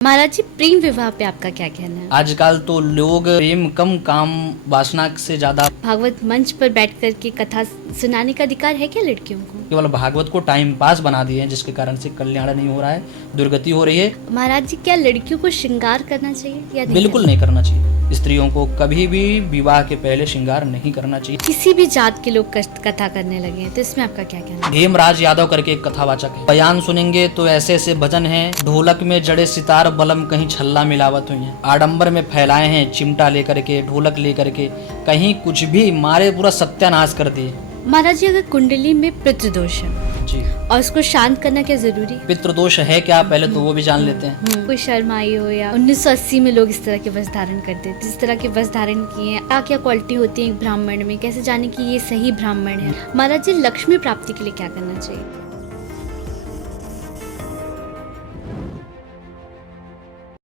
महाराज जी, प्रेम विवाह पे आपका क्या कहना है? आजकल तो लोग प्रेम कम काम वासना से ज्यादा भागवत मंच पर बैठ कर के कथा सुनाने का अधिकार है क्या लड़कियों को? केवल भागवत को टाइम पास बना दिए हैं, जिसके कारण से कल्याण नहीं हो रहा है, दुर्गति हो रही है। महाराज जी, क्या लड़कियों को श्रृंगार करना चाहिए या नहीं? बिल्कुल नहीं करना चाहिए। स्त्रियों को कभी भी विवाह के पहले श्रृंगार नहीं करना चाहिए। किसी भी जात के लोग कथा करने लगे हैं, तो इसमें आपका क्या कहना है? हेमराज यादव करके एक कथावाचक है, बयान सुनेंगे तो ऐसे ऐसे भजन हैं, ढोलक में जड़े सितार बलम कहीं छल्ला मिलावत हुई है। आडंबर में फैलाए हैं चिमटा लेकर के, ढोलक लेकर के, कहीं कुछ भी मारे पूरा सत्यानाश कर दिए। महाराज जी, अगर कुंडली में पितृदोष है जी, और उसको शांत करना क्या जरूरी है? पितृदोष है क्या, पहले तो वो भी जान लेते हैं। कोई शर्म आई हो या 1980 में लोग इस तरह के वस्त्र धारण करते थे, जिस तरह के वस्त्र धारण किए हैं, क्या क्या क्वालिटी होती है एक ब्राह्मण में, कैसे जाने कि ये सही ब्राह्मण है? महाराज जी, लक्ष्मी प्राप्ति के लिए क्या करना चाहिए?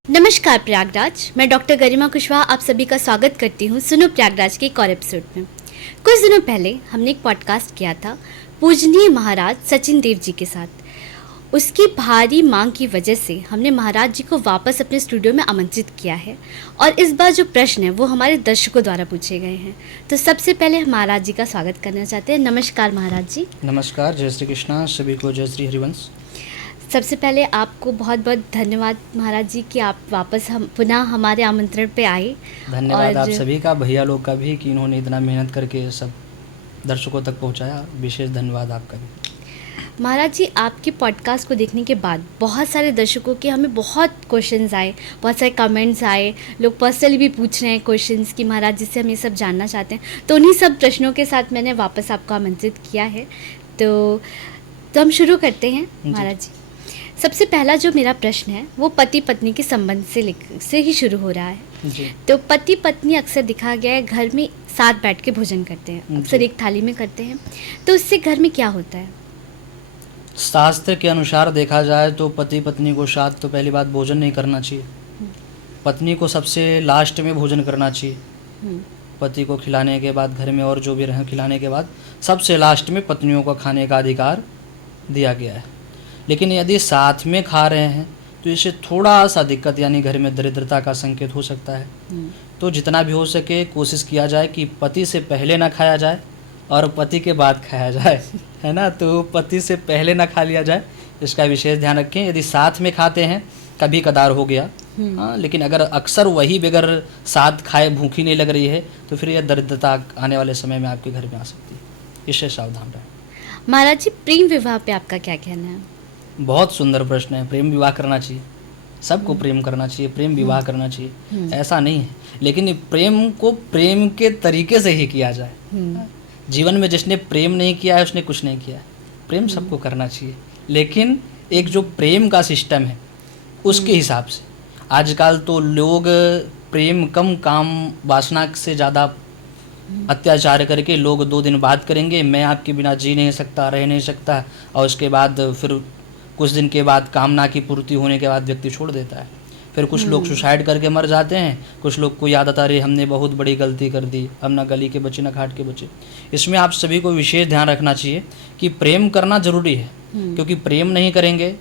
नमस्कार प्रयागराज, मैं डॉक्टर गरिमा कुशवाहा आप सभी का स्वागत करती हूँ सुनो प्रयागराज के एक और एपिसोड में। कुछ दिनों पहले हमने एक पॉडकास्ट किया था पूजनीय महाराज सचिन देव जी के साथ। उसकी भारी मांग की वजह से हमने महाराज जी को वापस अपने स्टूडियो में आमंत्रित किया है और इस बार जो प्रश्न है वो हमारे दर्शकों द्वारा पूछे गए हैं। तो सबसे पहले हम महाराज जी का स्वागत करना चाहते हैं। नमस्कार महाराज जी। नमस्कार, जय श्री कृष्णा, सभी को जय श्री हरिवंश। सबसे पहले आपको बहुत बहुत धन्यवाद महाराज जी कि आप वापस हम पुनः हमारे आमंत्रण पे आए। धन्यवाद आप सभी का, भैया लोग का भी, कि इन्होंने इतना मेहनत करके सब दर्शकों तक पहुंचाया। विशेष धन्यवाद आपका भी। महाराज जी, आपके पॉडकास्ट को देखने के बाद बहुत सारे दर्शकों के हमें बहुत क्वेश्चंस आए, बहुत सारे कमेंट्स आए, लोग पर्सनली भी पूछ रहे हैं क्वेश्चंस कि महाराज जी से हम ये सब जानना चाहते हैं। तो उन्हीं सब प्रश्नों के साथ मैंने वापस आपको आमंत्रित किया है। तो हम शुरू करते हैं महाराज जी। सबसे पहला जो मेरा प्रश्न है वो पति पत्नी के संबंध से ही शुरू हो रहा है जी। तो पति पत्नी अक्सर दिखा गया है घर में साथ बैठ के भोजन करते हैं, अक्सर एक थाली में करते हैं, तो उससे घर में क्या होता है? शास्त्र के अनुसार देखा जाए तो पति पत्नी को साथ तो पहली बात भोजन नहीं करना चाहिए। पत्नी को सबसे लास्ट में भोजन करना चाहिए। पति को खिलाने के बाद, घर में और जो भी रहे खिलाने के बाद, सबसे लास्ट में पत्नियों को खाने का अधिकार दिया गया है। लेकिन यदि साथ में खा रहे हैं तो इससे थोड़ा सा दिक्कत, यानी घर में दरिद्रता का संकेत हो सकता है। तो जितना भी हो सके कोशिश किया जाए कि पति से पहले ना खाया जाए और पति के बाद खाया जाए, है ना। तो पति से पहले ना खा लिया जाए, इसका विशेष ध्यान रखें। यदि साथ में खाते हैं, कभी कदार हो गया, हाँ, लेकिन अगर अक्सर वही बगैर साथ खाए भूखी नहीं लग रही है तो फिर यह दरिद्रता आने वाले समय में आपके घर में आ सकती है। इससे सावधान रहें। महाराज जी, प्रेम विवाह पे आपका क्या कहना है? बहुत सुंदर प्रश्न है। प्रेम विवाह करना चाहिए, सबको प्रेम करना चाहिए, प्रेम विवाह करना चाहिए, ऐसा नहीं है। लेकिन प्रेम को प्रेम के तरीके से ही किया जाए। जीवन में जिसने प्रेम नहीं किया है उसने कुछ नहीं किया है। प्रेम सबको करना चाहिए, लेकिन एक जो प्रेम का सिस्टम है उसके हिसाब से। आजकल तो लोग प्रेम कम काम वासना से ज़्यादा अत्याचार करके, लोग 2 दिन बात करेंगे, मैं आपके बिना जी नहीं सकता, रह नहीं सकता, और उसके बाद फिर कुछ दिन के बाद कामना की पूर्ति होने के बाद व्यक्ति छोड़ देता है। फिर कुछ लोग सुसाइड करके मर जाते हैं, कुछ लोग को याद आता है हमने बहुत बड़ी गलती कर दी, हम ना गली के बच्चे ना घाट के बच्चे। इसमें आप सभी को विशेष ध्यान रखना चाहिए कि प्रेम करना जरूरी है, क्योंकि प्रेम नहीं करेंगे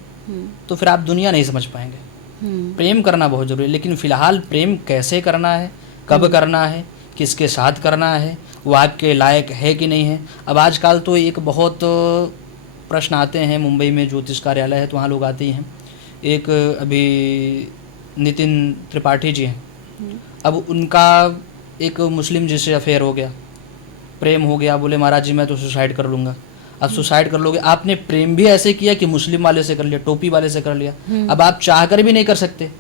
तो फिर आप दुनिया नहीं समझ पाएंगे। प्रेम करना बहुत जरूरी है, लेकिन फिलहाल प्रेम कैसे करना है, कब करना है, किसके साथ करना है, वो आपके लायक है कि नहीं है। अब आजकल तो एक बहुत प्रश्न आते हैं, मुंबई में ज्योतिष कार्यालय है तो वहाँ लोग आते ही हैं। एक अभी नितिन त्रिपाठी जी हैं, अब उनका एक मुस्लिम जी से अफेयर हो गया, प्रेम हो गया, बोले महाराज जी मैं तो सुसाइड कर लूँगा। अब सुसाइड कर लोगे, आपने प्रेम भी ऐसे किया कि मुस्लिम वाले से कर लिया, टोपी वाले से कर लिया, अब आप चाहकर भी नहीं कर सकते।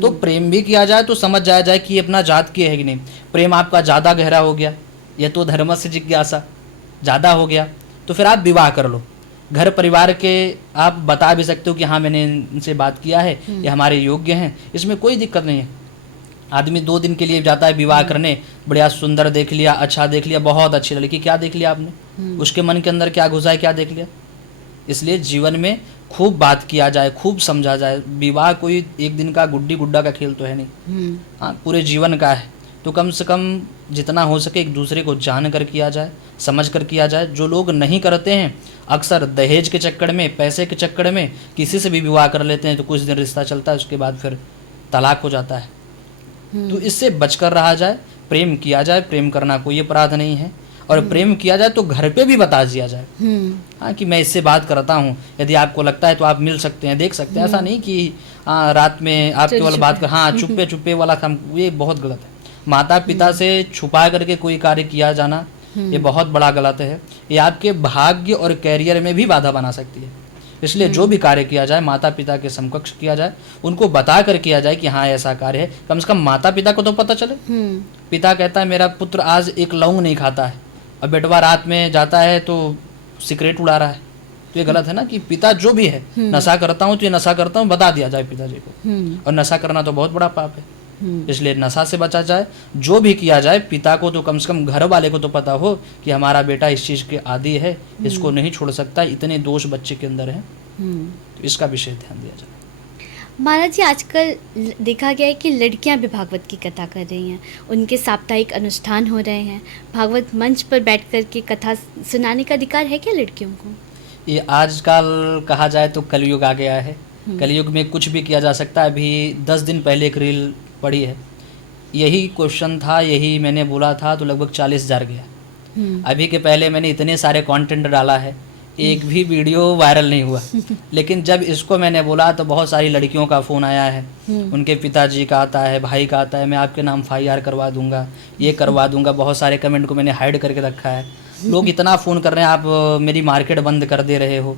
तो प्रेम भी किया जाए तो समझ जाया जाए कि ये अपना जात की है कि नहीं। प्रेम आपका ज़्यादा गहरा हो गया, यह तो धर्म से जिज्ञासा ज़्यादा हो गया, तो फिर आप विवाह कर लो। घर परिवार के आप बता भी सकते हो कि हाँ मैंने इनसे बात किया है, ये हमारे योग्य हैं, इसमें कोई दिक्कत नहीं है। आदमी 2 दिन के लिए जाता है विवाह करने, बढ़िया सुंदर देख लिया, अच्छा देख लिया, बहुत अच्छी लड़की, क्या देख लिया आपने, उसके मन के अंदर क्या घुसा है, क्या देख लिया। इसलिए जीवन में खूब बात किया जाए, खूब समझा जाए। विवाह कोई एक दिन का गुड्डी गुड्डा का खेल तो है नहीं, हाँ पूरे जीवन का है। तो कम से कम जितना हो सके एक दूसरे को जान कर किया जाए, समझ कर किया जाए। जो लोग नहीं करते हैं, अक्सर दहेज के चक्कर में, पैसे के चक्कर में किसी से भी विवाह कर लेते हैं, तो कुछ दिन रिश्ता चलता है, उसके बाद फिर तलाक हो जाता है। तो इससे बचकर रहा जाए, प्रेम किया जाए। प्रेम करना कोई अपराध नहीं है, और प्रेम किया जाए तो घर पे भी बता दिया जाए, हाँ, कि मैं इससे बात करता हूँ, यदि आपको लगता है तो आप मिल सकते हैं, देख सकते हैं। ऐसा नहीं कि रात में आप केवल बात कर, हाँ, चुप्पे चुप्पे वाला काम, ये बहुत गलत है। माता पिता से छुपा करके कोई कार्य किया जाना, ये बहुत बड़ा गलत है। ये आपके भाग्य और कैरियर में भी बाधा बना सकती है। इसलिए जो भी कार्य किया जाए माता पिता के समकक्ष किया जाए, उनको बता कर किया जाए कि हाँ ऐसा कार्य है। कम से कम माता पिता को तो पता चले। पिता कहता है मेरा पुत्र आज एक लौंग नहीं खाता है, अब बेटवा रात में जाता है तो सिगरेट उड़ा रहा है, तो ये गलत है ना। कि पिता जो भी है, नशा करता हूँ तो ये नशा करता हूँ, बता दिया जाए पिताजी को। और नशा करना तो बहुत बड़ा पाप है, इसलिए नशा से बचा जाए। जो भी किया जाए पिता को तो कम से कम घर वाले को तो पता हो कि हमारा बेटा इस चीज़ के आदी है, इसको नहीं छोड़ सकता, इतने दोष बच्चे के अंदर हैं, तो इसका विशेष ध्यान दिया जाए। महाराज जी, आजकल देखा गया है कि लड़कियां भी भागवत की कथा कर रही हैं, उनके साप्ताहिक अनुष्ठान हो रहे हैं। भागवत मंच पर बैठ कर के कथा सुनाने का अधिकार है क्या लड़कियों को? ये आजकल कहा जाए तो कलयुग आ गया है। कलयुग में कुछ भी किया जा सकता है। अभी 10 दिन पहले एक रील पड़ी है, यही क्वेश्चन था, यही मैंने बोला था, तो लगभग 40,000 गया। अभी के पहले मैंने इतने सारे कंटेंट डाला है, एक भी वीडियो वायरल नहीं हुआ। लेकिन जब इसको मैंने बोला तो बहुत सारी लड़कियों का फ़ोन आया है, उनके पिताजी का आता है, भाई का आता है, मैं आपके नाम FIR करवा दूंगा, ये करवा दूंगा। बहुत सारे कमेंट को मैंने हाइड करके रखा है। लोग इतना फ़ोन कर रहे हैं, आप मेरी मार्केट बंद कर दे रहे हो,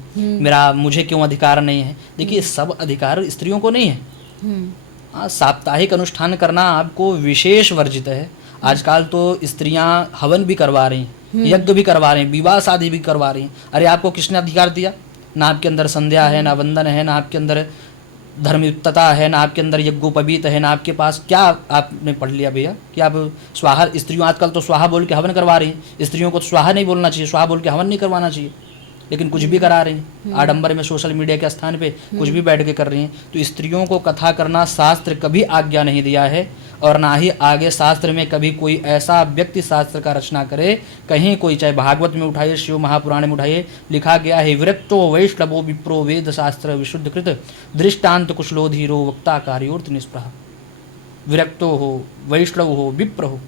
मुझे क्यों अधिकार नहीं है? देखिए, सब अधिकार स्त्रियों को नहीं है। साप्ताहिक अनुष्ठान करना आपको विशेष वर्जित है। आजकल तो स्त्रियां हवन भी करवा रही हैं, यज्ञ भी करवा रही हैं, विवाह शादी भी करवा रही हैं। अरे आपको किसने अधिकार दिया? ना आपके अंदर संध्या है, ना वंदन है, ना आपके अंदर धर्मयुक्तता है, ना आपके अंदर यज्ञोपवीत है, ना आपके पास क्या आपने पढ़ लिया भैया कि आप स्वाहा। स्त्रियों आजकल तो स्वाहा बोल के हवन करवा रही हैं। स्त्रियों को तो स्वाहा नहीं बोलना चाहिए, स्वाहा बोल के हवन नहीं करवाना चाहिए, लेकिन कुछ भी करा रही हैं। आडंबर में सोशल मीडिया के स्थान पे कुछ भी बैठ के कर रही हैं। तो स्त्रियों को कथा करना शास्त्र कभी आज्ञा नहीं दिया है, और ना ही आगे शास्त्र में कभी कोई ऐसा व्यक्ति शास्त्र का रचना करे। कहीं कोई, चाहे भागवत में उठाइए, शिव महापुराण में उठाइए, लिखा गया है विरक्तो वैष्णवो विप्रो वेद शास्त्र विशुद्ध कृत दृष्टांत कुशलो धीरो वक्ता कार्योर्थ निष्प्रह। विरक्तो हो, वैष्णव हो, विप्र हो।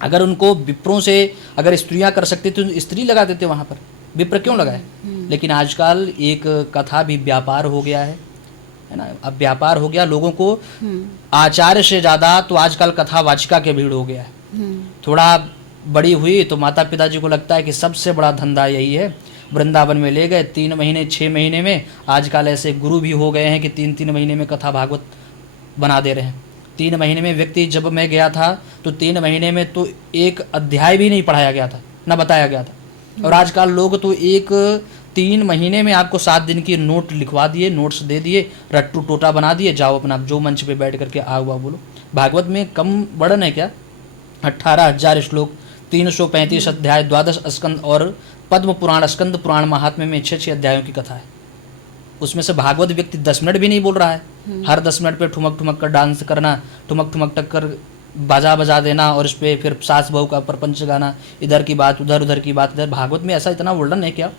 अगर उनको विप्रों से अगर स्त्रियां कर सकती तो स्त्री लगा देते वहां पर, विप्र क्यों लगाए? लेकिन आजकल एक कथा भी व्यापार हो गया है ना। अब व्यापार हो गया, लोगों को आचार्य से ज़्यादा तो आजकल कथा वाचिका के भीड़ हो गया है। थोड़ा बड़ी हुई तो माता पिताजी को लगता है कि सबसे बड़ा धंधा यही है। वृंदावन में ले गए, 3 महीने 6 महीने में, आजकल ऐसे गुरु भी हो गए हैं कि 3-3 महीने में कथा भागवत बना दे रहे हैं। 3 महीने में व्यक्ति, जब मैं गया था तो 3 महीने में तो एक अध्याय भी नहीं पढ़ाया गया था, ना बताया गया था। और आजकल लोग तो 3 महीने में आपको 7 दिन की नोट लिखवा दिए, नोट्स दे दिए, रट्टू टोटा बना दिए, जाओ अपना जो मंच पे बैठ करके आओ बोलो। भागवत में कम वर्णन है क्या? 18,000 श्लोक, 335 अध्याय, 12 स्कंद, और पद्म पुराण, स्कंद पुराण महात्म्य में 6 अध्यायों की कथा है। उसमें से भागवत व्यक्ति 10 मिनट भी नहीं बोल रहा है। हर 10 मिनट पे ठुमक ठुमक कर डांस करना, ठुमक ठुमक टक कर बाजा बजा देना, और इस पर फिर सास बहू का प्रपंच गाना, इधर की बात उधर, उधर की बात इधर। भागवत में ऐसा इतना वर्णन है क्या?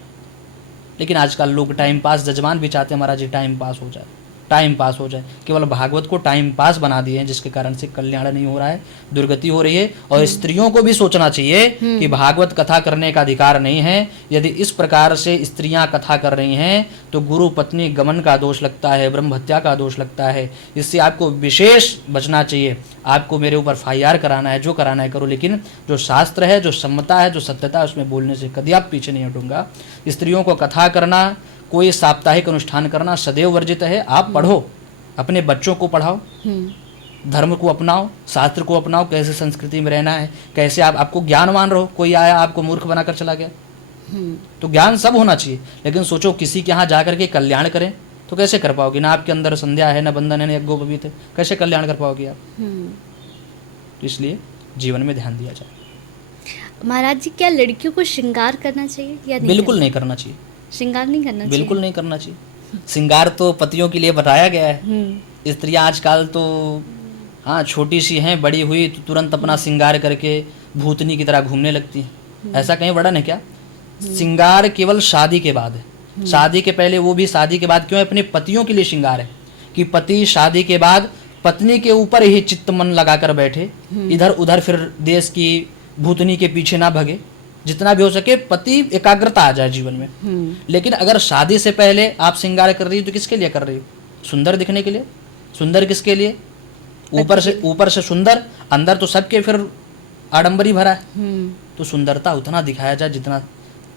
लेकिन आजकल लोग टाइम पास, जजमान भी चाहते हैं महाराज जी टाइम पास हो जाए, टाइम पास हो जाए। केवल भागवत को टाइम पास बना दिए हैं, जिसके कारण से कल्याण नहीं हो रहा है, दुर्गति हो रही है। और स्त्रियों को भी सोचना चाहिए कि भागवत कथा करने का अधिकार नहीं है। यदि इस प्रकार से स्त्रियां कथा कर रही हैं तो गुरु पत्नी गमन का दोष लगता है, ब्रह्म हत्या का दोष लगता है। इससे आपको विशेष बचना चाहिए। आपको मेरे ऊपर FIR कराना है, जो कराना है करो, लेकिन जो शास्त्र है, जो सम्मता है, जो सत्यता है, उसमें बोलने से कभी आप पीछे नहीं हटूंगा। स्त्रियों को कथा करना, कोई साप्ताहिक अनुष्ठान करना सदैव वर्जित है। आप पढ़ो, अपने बच्चों को पढ़ाओ, धर्म को अपनाओ, शास्त्र को अपनाओ, कैसे संस्कृति में रहना है, कैसे आपको ज्ञानवान रहो। कोई आया आपको मूर्ख बनाकर चला गया, तो ज्ञान सब होना चाहिए। लेकिन सोचो किसी के यहाँ जाकर के कल्याण करें तो कैसे कर पाओगे? ना आपके अंदर संध्या है, ना बंधन है, ना यज्ञोपवीत है, कैसे कल्याण कर पाओगे आप? तो इसलिए जीवन में ध्यान दिया जाए। महाराज जी, क्या लड़कियों को श्रृंगार करना चाहिए या नहीं? बिल्कुल नहीं करना चाहिए। श्रृंगार नहीं करना चाहिए, बिल्कुल नहीं करना चाहिए। श्रृंगार तो पतियों के लिए बताया गया है। स्त्रियां आजकल तो हाँ, छोटी सी हैं, बड़ी हुई तो तुरंत अपना श्रृंगार करके भूतनी की तरह घूमने लगती हैं। ऐसा कहीं वर्णन है क्या? श्रृंगार केवल शादी के बाद है। शादी के पहले, वो भी शादी के बाद क्यों है? अपने पतियों के लिए श्रृंगार है कि पति शादी के बाद पत्नी के ऊपर ही चित्त मन लगाकर बैठे, इधर उधर फिर देश की भूतनी के पीछे ना भगे, जितना भी हो सके पति एकाग्रता आ जाए जीवन में। लेकिन अगर शादी से पहले आप श्रृंगार कर रही हो तो किसके लिए कर रही हो? सुंदर दिखने के लिए। सुंदर किसके लिए? ऊपर से सुंदर, अंदर तो सबके फिर आडंबरी भरा है। तो सुंदरता उतना दिखाया जाए जितना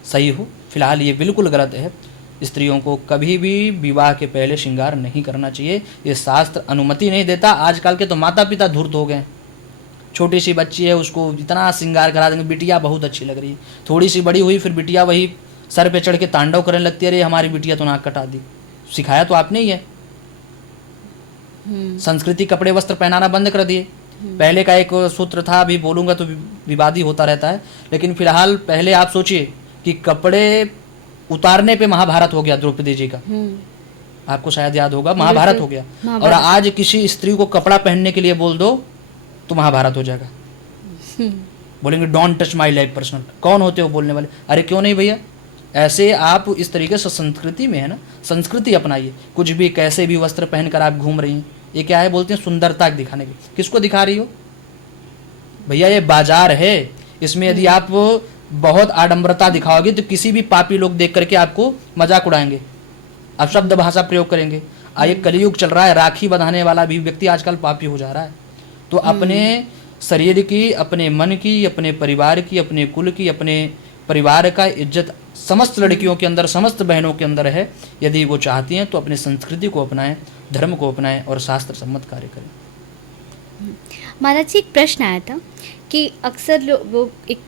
सही हो। फिलहाल ये बिल्कुल गलत है। स्त्रियों को कभी भी विवाह के पहले श्रृंगार नहीं करना चाहिए, ये शास्त्र अनुमति नहीं देता। आजकल के तो माता पिता धूर्त हो गए। छोटी सी बच्ची है, उसको इतना श्रृंगार करा देंगे, बिटिया बहुत अच्छी लग रही है। थोड़ी सी बड़ी हुई फिर बिटिया वही सर पे चढ़ के तांडव करने लगती है, अरे हमारी बिटिया तो नाक कटा दी। सिखाया तो आपने ही है। संस्कृति कपड़े वस्त्र पहनाना बंद कर दिए। पहले का एक सूत्र था, अभी बोलूंगा तो विवादी होता रहता है, लेकिन फिलहाल पहले आप सोचिए कि कपड़े उतारने पे महाभारत हो गया द्रौपदी जी का। आपको शायद याद होगा, महाभारत हो गया। और आज किसी स्त्री को कपड़ा पहनने के लिए बोल दो तो महाभारत हो जाएगा। बोलेंगे don't touch my life personal. कौन होते हो बोलने वाले? अरे क्यों नहीं भैया, ऐसे आप इस तरीके से संस्कृति में है ना, संस्कृति अपनाइए। कुछ भी कैसे भी वस्त्र पहनकर आप घूम रही हैं, ये क्या है? बोलते हैं सुंदरता दिखाने की। किसको दिखा रही हो भैया? ये बाजार है, इसमें यदि आप बहुत आडंबरता दिखाओगे तो किसी भी पापी लोग देख करके आपको मजाक उड़ाएंगे, आप शब्द भाषा प्रयोग करेंगे। ये कलयुग चल रहा है, राखी बंधाने वाला भी व्यक्ति आजकल पापी हो जा रहा है। तो अपने शरीर की, अपने मन की, अपने परिवार की, अपने कुल की, अपने परिवार का इज्जत समस्त लड़कियों के अंदर, समस्त बहनों के अंदर है। यदि वो चाहती हैं तो अपने संस्कृति को अपनाएं, धर्म को अपनाएं और शास्त्र सम्मत कार्य करें। महाराज जी, एक प्रश्न आया था कि अक्सर वो एक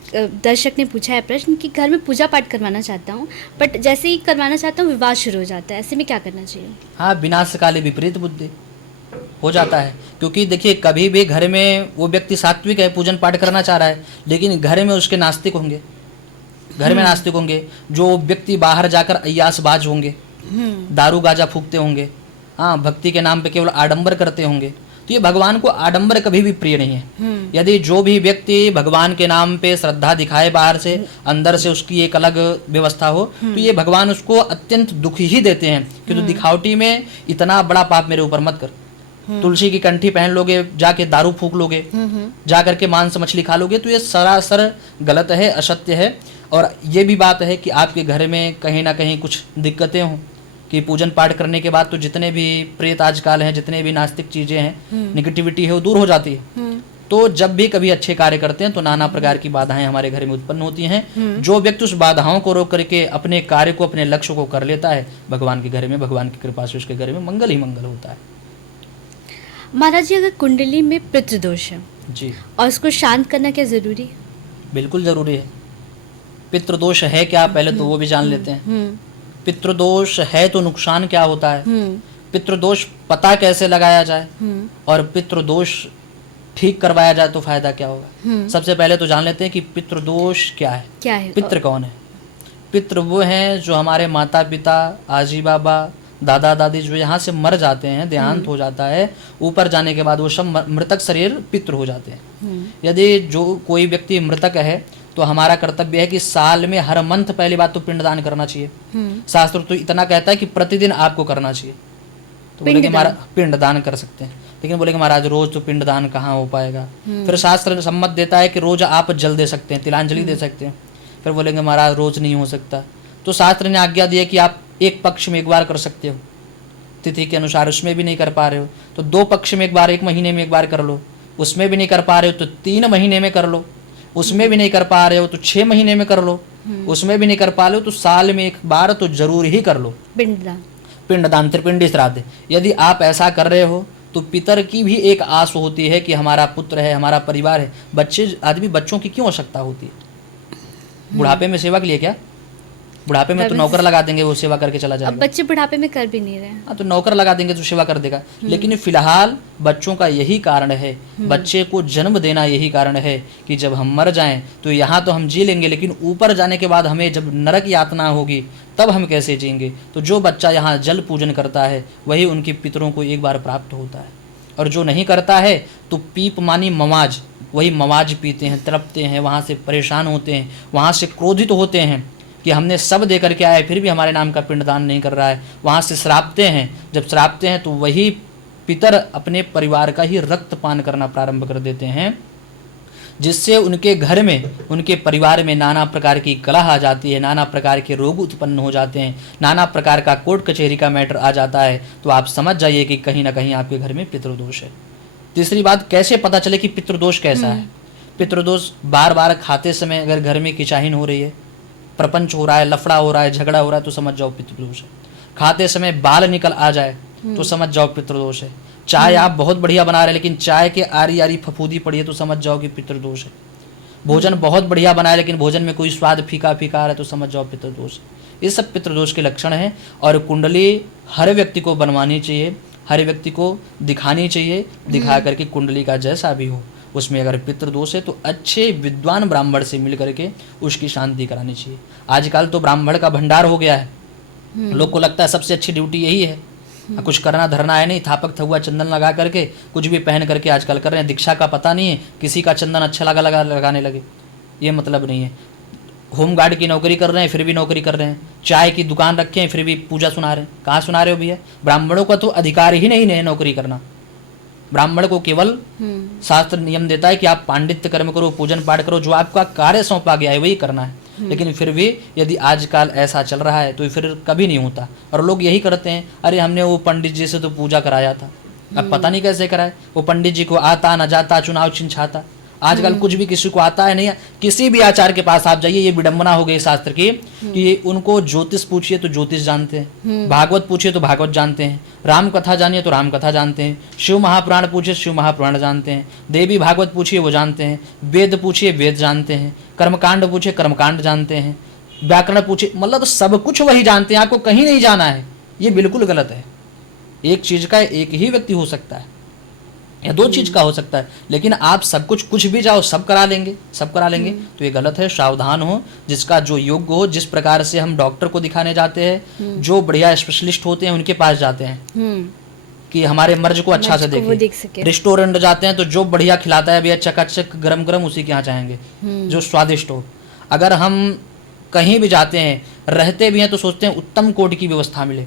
दर्शक ने पूछा है प्रश्न कि घर में पूजा पाठ करवाना चाहता हूँ, बट जैसे ही करवाना चाहता हूँ विवाद शुरू हो जाता है, ऐसे में क्या करना चाहिए? हाँ, विनाश काले विपरीत बुद्धि हो जाता है। क्योंकि देखिए, कभी भी घर में वो व्यक्ति सात्विक है, पूजन पाठ करना चाह रहा है, लेकिन घर में उसके नास्तिक होंगे, घर में नास्तिक होंगे। जो व्यक्ति बाहर जाकर अय्यासबाज होंगे, दारू गाजा फूकते होंगे, हाँ, भक्ति के नाम पे केवल आडंबर करते होंगे, तो ये भगवान को आडंबर कभी भी प्रिय नहीं है। यदि जो भी व्यक्ति भगवान के नाम पे श्रद्धा दिखाए बाहर से, अंदर से उसकी एक अलग व्यवस्था हो, तो ये भगवान उसको अत्यंत दुख ही देते हैं कि तू दिखावटी में इतना बड़ा पाप मेरे ऊपर मत कर। तुलसी की कंठी पहन लोगे, जाके दारू फूक लोगे, जा करके मांस मछली खा लोगे, तो ये सरासर गलत है, असत्य है। और ये भी बात है कि आपके घर में कहीं ना कहीं कुछ दिक्कतें हों कि पूजन पाठ करने के बाद तो जितने भी प्रेत आजकल हैं, जितने भी नास्तिक चीजें हैं, निगेटिविटी है, वो दूर हो जाती है। तो जब भी कभी अच्छे कार्य करते हैं तो नाना प्रकार की बाधाएं हमारे घर में उत्पन्न होती हैं। जो व्यक्ति उस बाधाओं को रोक करके अपने कार्य को, अपने लक्ष्य को कर लेता है, भगवान के घर में, भगवान की कृपा से उसके घर में मंगल ही मंगल होता है। महाराज जी, अगर कुंडली में पितृदोष है जी, और उसको शांत करना क्या जरूरी है? बिल्कुल जरूरी है। पितृदोष है क्या, पहले तो वो भी जान लेते हैं। पितृदोष है तो नुकसान क्या होता है, पितृदोष पता कैसे लगाया जाए, और पितृदोष ठीक करवाया जाए तो फायदा क्या होगा। सबसे पहले तो जान लेते हैं कि पितृदोष क्या है। पितृ कौन है? पितृ वो हैं जो हमारे माता पिता, आजी बाबा, दादा दादी जो यहाँ से मर जाते हैं, देहांत हो जाता है, ऊपर जाने के बाद वो सब मृतक शरीर पितृ हो जाते हैं। यदि जो कोई व्यक्ति मृतक है तो हमारा कर्तव्य है कि साल में हर मंथ पहली बात तो पिंडदान करना चाहिए। शास्त्र तो इतना कहता है कि प्रतिदिन आपको करना चाहिए। तो बोलेंगे महाराज पिंडदान कर सकते हैं, लेकिन बोलेंगे महाराज रोज तो पिंडदान कहाँ हो पाएगा। फिर शास्त्र सम्मत देता है कि रोज आप जल दे सकते हैं, तिलांजलि दे सकते हैं। फिर बोलेंगे महाराज रोज नहीं हो सकता, तो शास्त्र ने आज्ञा दी है कि आप एक पक्ष में एक बार कर सकते हो, तिथि के अनुसार उसमें भी नहीं कर पा रहे हो तो 2 पक्ष में एक बार, 1 महीने में एक बार कर लो। उसमें भी नहीं कर पा रहे हो तो 3 महीने में कर लो। उसमें भी नहीं कर पा रहे हो तो 6 महीने में कर लो। उसमें भी नहीं कर पा रहे हो तो साल में एक बार तो जरूर ही कर लो पिंडदान, त्रिपिंडी श्राद्ध। यदि आप ऐसा कर रहे हो तो पितर की भी एक आस होती है कि हमारा पुत्र है, हमारा परिवार है। बच्चों की क्यों आवश्यकता होती है? बुढ़ापे में सेवा के लिए क्या? बुढ़ापे में तो नौकर लगा देंगे, वो सेवा करके चला जाएगा। अब बच्चे बुढ़ापे में कर भी नहीं रहे हैं। तो नौकर लगा देंगे तो सेवा कर देगा। लेकिन फिलहाल बच्चों का यही कारण है, बच्चे को जन्म देना यही कारण है कि जब हम मर जाएं तो यहाँ तो हम जी लेंगे, लेकिन ऊपर जाने के बाद हमें जब नरक यातना होगी तब हम कैसे जिएंगे। तो जो बच्चा यहाँ जल पूजन करता है वही उनके पितरों को एक बार प्राप्त होता है। और जो नहीं करता है तो पीप मानी मवाज, वही मवाज पीते हैं, तड़पते हैं, वहाँ से परेशान होते हैं, वहाँ से क्रोधित होते हैं कि हमने सब दे करके आए फिर भी हमारे नाम का पिंडदान नहीं कर रहा है। वहाँ से श्रापते हैं, जब श्रापते हैं तो वही पितर अपने परिवार का ही रक्त पान करना प्रारंभ कर देते हैं, जिससे उनके घर में, उनके परिवार में नाना प्रकार की कलह आ जाती है, नाना प्रकार के रोग उत्पन्न हो जाते हैं, नाना प्रकार का कोर्ट कचहरी का मैटर आ जाता है। तो आप समझ जाइए कि कहीं ना कहीं आपके घर में पितृदोष है। तीसरी बात, कैसे पता चले कि पितृदोष कैसा है? पितृदोष बार बार खाते समय अगर घर में किचाहिन हो रही है, प्रपंच हो रहा है, लफड़ा हो रहा है, झगड़ा हो रहा है, तो समझ जाओ पितृदोष है। खाते समय बाल निकल आ जाए तो समझ जाओ पितृदोष है। चाय आप बहुत बढ़िया बना रहे हैं लेकिन चाय के आरी आरी फफूदी पड़ी है तो समझ जाओ कि पितृदोष है। भोजन बहुत बढ़िया बनाए लेकिन भोजन में कोई स्वाद फीका फीका आ रहा है तो समझ जाओ पितृदोष है। ये सब पितृदोष के लक्षण हैं और कुंडली हर व्यक्ति को बनवानी चाहिए, हर व्यक्ति को दिखानी चाहिए, दिखा करके कुंडली का जैसा भी हो उसमें अगर पितृदोष है तो अच्छे विद्वान ब्राह्मण से मिल करके उसकी शांति करानी चाहिए। आजकल तो ब्राह्मण का भंडार हो गया है, लोग को लगता है सबसे अच्छी ड्यूटी यही है, कुछ करना धरना है नहीं, थापक थहुआ चंदन लगा करके कुछ भी पहन करके आजकल कर रहे हैं। दीक्षा का पता नहीं है, किसी का चंदन अच्छा लगाने लगे, ये मतलब नहीं है। होमगार्ड की नौकरी कर रहे हैं फिर भी नौकरी कर रहे हैं, चाय की दुकान रखे हैं फिर भी पूजा सुना रहे हैं। कहाँ सुना रहे हो भैया? ब्राह्मणों का तो अधिकार ही नहीं है नौकरी करना। ब्राह्मण को केवल शास्त्र नियम देता है कि आप पांडित्य कर्म करो, पूजन पाठ करो, जो आपका कार्य सौंपा गया है वही करना है। लेकिन फिर भी यदि आजकल ऐसा चल रहा है तो फिर कभी नहीं होता। और लोग यही करते हैं, अरे हमने वो पंडित जी से तो पूजा कराया था, अब पता नहीं कैसे कराए, वो पंडित जी को आता न जाता, चुनाव चिन्ह छाता। आजकल कुछ भी किसी को आता है नहीं। किसी भी आचार्य के पास आप जाइए, ये विडंबना हो गई शास्त्र की कि उनको ज्योतिष पूछिए तो ज्योतिष जानते हैं, भागवत पूछिए तो भागवत जानते हैं, राम कथा जानिए तो राम कथा जानते हैं, शिव महापुराण पूछिए शिव महापुराण जानते हैं, देवी भागवत पूछिए वो जानते हैं, वेद पूछिए वेद जानते हैं, कर्मकांड पूछिए कर्मकांड जानते हैं, व्याकरण पूछिए, मतलब सब कुछ वही जानते हैं, आपको कहीं नहीं जाना है। ये बिल्कुल गलत है। एक चीज का एक ही व्यक्ति हो सकता है या दो चीज का हो सकता है, लेकिन आप सब कुछ भी जाओ सब करा लेंगे तो ये गलत है। सावधान हो, जिसका जो योग्य हो। जिस प्रकार से हम डॉक्टर को दिखाने जाते हैं, जो बढ़िया स्पेशलिस्ट होते हैं उनके पास जाते हैं कि हमारे मर्ज को अच्छा से देखें। रेस्टोरेंट जाते हैं तो जो बढ़िया खिलाता है भैया चकाचक गरम गरम उसी के यहाँ जाएंगे जो स्वादिष्ट हो। अगर हम कहीं भी जाते हैं, रहते भी हैं तो सोचते हैं उत्तम कोटि की व्यवस्था मिले।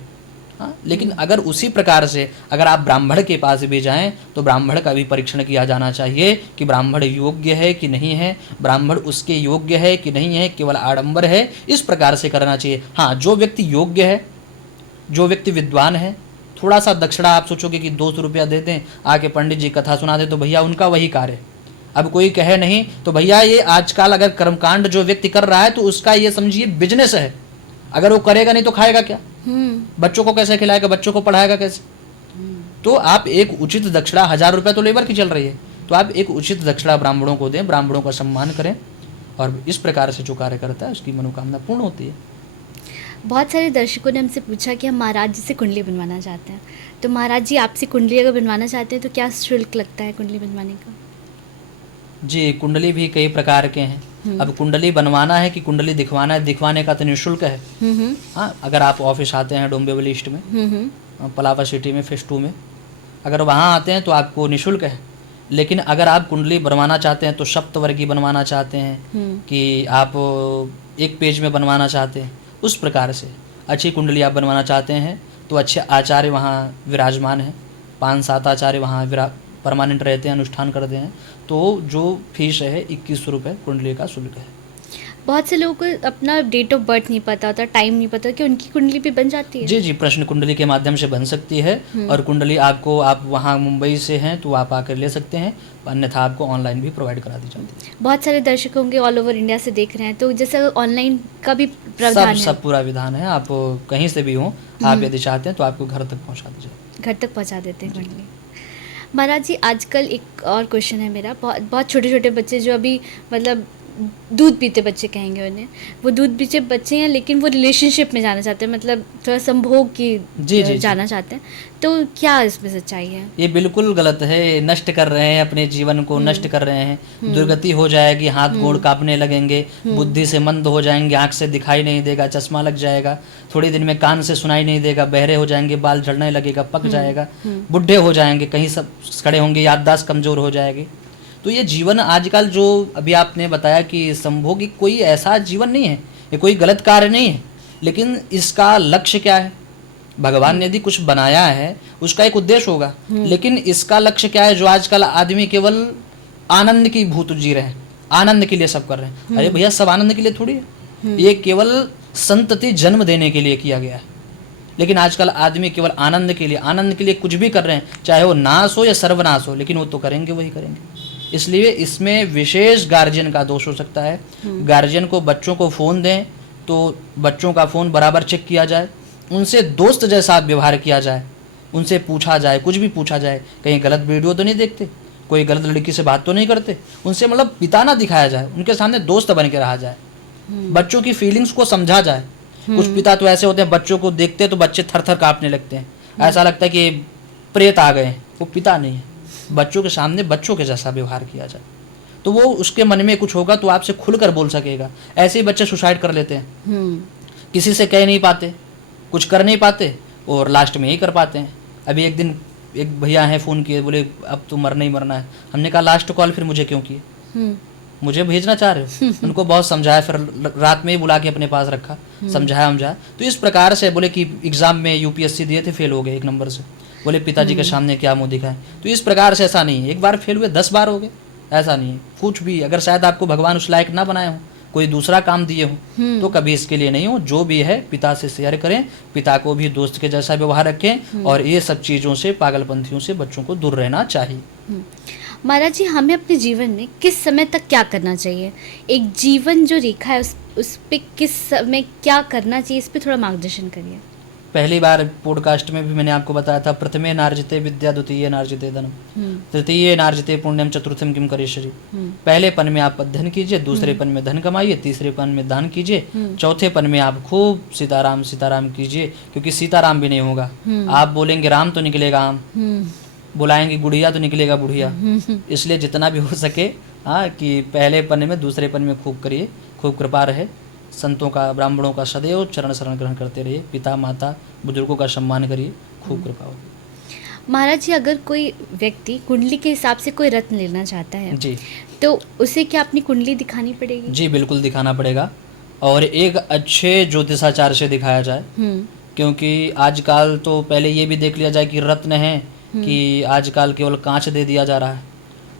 लेकिन अगर उसी प्रकार से अगर आप ब्राह्मण के पास भी जाएं तो ब्राह्मण का भी परीक्षण किया जाना चाहिए कि ब्राह्मण योग्य है कि नहीं है, ब्राह्मण उसके योग्य है कि नहीं है, केवल आडंबर है, इस प्रकार से करना चाहिए। हाँ, जो व्यक्ति योग्य है, जो व्यक्ति विद्वान है, थोड़ा सा दक्षिणा आप सोचोगे कि 200 रुपया दे दें, आके पंडित जी कथा सुना दे, तो भैया उनका वही कार्य। अब कोई कहे नहीं तो भैया ये आजकल अगर कर्मकांड जो व्यक्ति कर रहा है तो उसका ये समझिए बिजनेस है। अगर वो करेगा नहीं तो खाएगा क्या? बच्चों को कैसे खिलाएगा, बच्चों को पढ़ाएगा कैसे? तो आप एक उचित दक्षिणा, 1000 रुपया तो लेबर की चल रही है, तो आप एक उचित दक्षिणा ब्राह्मणों को दें, ब्राह्मणों का सम्मान करें, और इस प्रकार से जो कार्य करता है उसकी मनोकामना पूर्ण होती है। बहुत सारे दर्शकों ने हमसे पूछा कि हम महाराज जी से कुंडली बनवाना चाहते हैं, तो महाराज जी आपसे कुंडली अगर बनवाना चाहते हैं तो क्या शुल्क लगता है कुंडली बनवाने का? जी, कुंडली भी कई प्रकार के हैं। अब कुंडली बनवाना है कि कुंडली दिखवाना है, दिखवाने का तो निःशुल्क है। हाँ, अगर आप ऑफिस आते हैं डोंबिवली ईस्ट में, पलावा सिटी में फेज 2 में, अगर वहाँ आते हैं तो आपको निःशुल्क है। लेकिन अगर आप कुंडली बनवाना चाहते हैं तो सप्तवर्गीय बनवाना चाहते हैं कि आप एक पेज में बनवाना चाहते हैं, उस प्रकार से अच्छी कुंडली आप बनवाना चाहते हैं तो अच्छे आचार्य वहाँ विराजमान हैं, 5-7 आचार्य वहाँ परमानेंट रहते हैं, अनुष्ठान करते हैं। तो जो फीस है 2100 रुपये कुंडली का शुल्क है। बहुत से लोगों को अपना डेट ऑफ बर्थ नहीं पता होता, टाइम नहीं पता, कि उनकी कुंडली भी बन जाती है? जी, प्रश्न कुंडली के माध्यम से बन सकती है। और कुंडली आपको, आप वहाँ मुंबई से हैं तो आप आकर ले सकते हैं, अन्यथा आपको ऑनलाइन भी प्रोवाइड करा दी जाती है। बहुत सारे दर्शक होंगे ऑल ओवर इंडिया से देख रहे हैं, तो जैसे ऑनलाइन का भी प्रावधान है? सब पूरा विधान है। आप कहीं से भी हो, आप यदि चाहते हैं तो आपको घर तक पहुँचा दी जाए। घर तक पहुँचा देते हैं कुंडली। महाराज जी, आजकल एक और क्वेश्चन है मेरा, बहुत छोटे छोटे बच्चे जो अभी मतलब दूध पीते बच्चे कहेंगे उन्हें, वो दूध पीते बच्चे हैं लेकिन वो रिलेशनशिप में जाना चाहते हैं, मतलब थोड़ा संभोग की जी। जाना चाहते हैं, तो क्या इसमें सच्चाई है? ये बिल्कुल गलत है, नष्ट कर रहे हैं अपने जीवन को, नष्ट कर रहे हैं। दुर्गति हो जाएगी, हाथ गोड़ कांपने लगेंगे, बुद्धि से मंद हो जाएंगे, आंख से दिखाई नहीं देगा, चश्मा लग जाएगा, थोड़ी दिन में कान से सुनाई नहीं देगा, बहरे हो जाएंगे, बाल झड़ने लगेगा, पक जाएगा, बुढ़े हो जाएंगे, कहीं सब खड़े होंगे, याददाश्त कमजोर हो जाएगी। तो ये जीवन आजकल जो अभी आपने बताया कि संभोगी, कोई ऐसा जीवन नहीं है, ये कोई गलत कार्य नहीं है, लेकिन इसका लक्ष्य क्या है? भगवान ने यदि कुछ बनाया है उसका एक उद्देश्य होगा, लेकिन इसका लक्ष्य क्या है? जो आजकल आदमी केवल आनंद की भूत जी रहे हैं, आनंद के लिए सब कर रहे हैं। अरे भैया, सब आनंद के लिए थोड़ी है, ये केवल संतति जन्म देने के लिए किया गया है। लेकिन आजकल आदमी केवल आनंद के लिए कुछ भी कर रहे हैं, चाहे वो नाश हो या सर्वनाश हो, लेकिन वो तो करेंगे, वही करेंगे। इसलिए इसमें विशेष गार्जियन का दोष हो सकता है। गार्जियन को बच्चों को फ़ोन दें तो बच्चों का फ़ोन बराबर चेक किया जाए, उनसे दोस्त जैसा व्यवहार किया जाए, उनसे पूछा जाए, कुछ भी पूछा जाए, कहीं गलत वीडियो तो नहीं देखते, कोई गलत लड़की से बात तो नहीं करते, उनसे मतलब पिता ना दिखाया जाए, उनके सामने दोस्त बन के रहा जाए, बच्चों की फीलिंग्स को समझा जाए। कुछ पिता तो ऐसे होते हैं, बच्चों को देखते तो बच्चे थर थर कांपने लगते हैं, ऐसा लगता है कि प्रेत आ गए। वो पिता नहीं है, बच्चों के सामने बच्चों के जैसा व्यवहार किया जाए, तो वो उसके मन में कुछ होगा तो आपसे खुलकर बोल सकेगा। ऐसे ही बच्चे सुसाइड कर लेते हैं, किसी से कह नहीं पाते, कुछ कर नहीं पाते, और लास्ट में ही कर पाते हैं। अभी एक दिन एक भैया हैं, फ़ोन किए, बोले अब तो मरना ही मरना है। हमने कहा लास्ट कॉल फिर मुझे क्यों किए? मुझे भेजना चाह रहे हो? उनको बहुत समझाया, फिर रात में ही बुला के अपने पास रखा, समझाया। तो इस प्रकार से बोले कि एग्ज़ाम में यूपीएससी दिए थे, फेल हो गए 1 नंबर से। बोले पिताजी के सामने क्या मुंह दिखाएं? तो इस प्रकार से ऐसा नहीं है, एक बार फेल हुए 10 बार हो गए, ऐसा नहीं है। कुछ भी अगर शायद आपको भगवान उस लायक ना बनाए हो, कोई दूसरा काम दिए हो, तो कभी इसके लिए नहीं हो। जो भी है पिता से शेयर करें, पिता को भी दोस्त के जैसा व्यवहार रखें, और ये सब चीज़ों से, पागलपंथियों से बच्चों को दूर रहना चाहिए। महाराज जी, हमें अपने जीवन में किस समय तक क्या करना चाहिए? एक जीवन जो रेखा है उस पे किस समय क्या करना चाहिए, इस पे थोड़ा मार्गदर्शन करिए। पहली बार पॉडकास्ट में भी मैंने आपको बताया था, प्रथमे नार्जिते विद्या, द्वितीय नार्जिते धनम, तृतीय नार्जिते पुण्यम, चतुर्थम किम करिष्यति। पहले पन में आप अध्ययन कीजिए, दूसरे पन में धन कमाइए, तीसरे पन में दान कीजिए, चौथे पन में आप खूब सीताराम सीताराम कीजिए, क्योंकि सीताराम भी नहीं होगा। आप बोलेंगे राम तो निकलेगा आम, बुलाएंगे गुड़िया तो निकलेगा बुढ़िया। इसलिए जितना भी हो सके, हाँ, कि पहले पन में, दूसरे पन में खूब करिए, खूब कृपा रहे। संतों का, ब्राह्मणों का सदैव चरण शरण ग्रहण करते रहिए, पिता माता बुजुर्गों का सम्मान करिए, खूब कृपा होगी। महाराज जी, अगर कोई व्यक्ति कुंडली के हिसाब से कोई रत्न लेना चाहता है जी, तो उसे क्या अपनी कुंडली दिखानी पड़ेगी? जी बिल्कुल दिखाना पड़ेगा, और एक अच्छे ज्योतिषाचार्य से दिखाया जाए। क्योंकि आजकल तो पहले ये भी देख लिया जाए कि रत्न है कि आजकल केवल कांच दे दिया जा रहा है,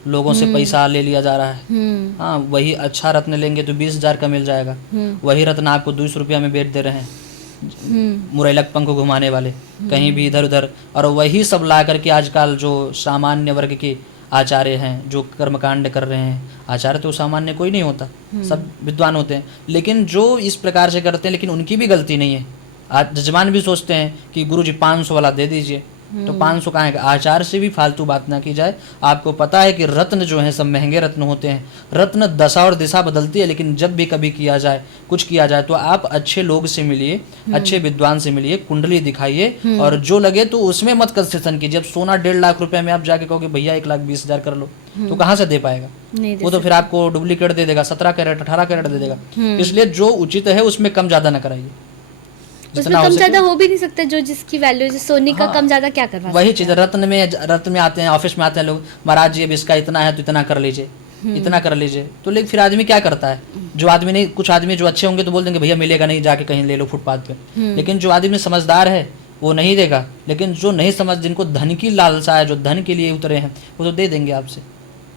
लोगों से पैसा ले लिया जा रहा है। हाँ, वही अच्छा रत्न लेंगे तो 20,000 का मिल जाएगा, वही रत्न आपको 200 रुपया में बेच दे रहे हैं, मुरैलक पंख घुमाने वाले, कहीं भी इधर उधर। और वही सब ला करके आजकल जो सामान्य वर्ग के आचार्य हैं, जो कर्मकांड कर रहे हैं, आचार्य तो सामान्य कोई नहीं होता, सब विद्वान होते हैं, लेकिन जो इस प्रकार से करते हैं, लेकिन उनकी भी गलती नहीं है। आज जजमान भी सोचते हैं कि गुरुजी 500 वाला दे दीजिए, तो 500 कहाँ है? आचार्य से भी फालतू बात ना की जाए। आपको पता है कि रत्न जो है सब महंगे रत्न होते हैं, रत्न दशा और दिशा बदलती है, लेकिन जब भी कभी किया जाए, कुछ किया जाए, तो आप अच्छे लोग से मिलिए, अच्छे विद्वान से मिलिए, कुंडली दिखाइए, और जो लगे तो उसमें मत कंसेशन कीजिए। जब सोना 1.5 लाख रुपए में आप जाके कहोगे भैया 1,20,000 कर लो, तो कहाँ से दे पाएगा? वो तो फिर आपको डुप्लीकेट दे देगा, 17 कैरेट 18 कैरेट दे देगा। इसलिए जो उचित है उसमें कम ज्यादा न कराइए। उसमें कम ज्यादा हो भी नहीं सकता, जो जिसकी वैल्यू है, सोने का कम ज्यादा क्या करवा? वही चीज, रत्न में आते हैं, ऑफिस में आते हैं लोग, महाराज जी अब इसका इतना है तो इतना कर लीजिए, इतना कर लीजिए। तो लेकिन फिर आदमी क्या करता है? जो आदमी नहीं, कुछ आदमी जो अच्छे होंगे तो बोल देंगे भैया मिलेगा नहीं, जाके कहीं ले लो फुटपाथ पे। लेकिन जो आदमी समझदार है वो नहीं देगा, लेकिन जो नहीं समझ, जिनको धन की लालसा है, जो धन के लिए उतरे हैं, वो तो दे देंगे आपसे।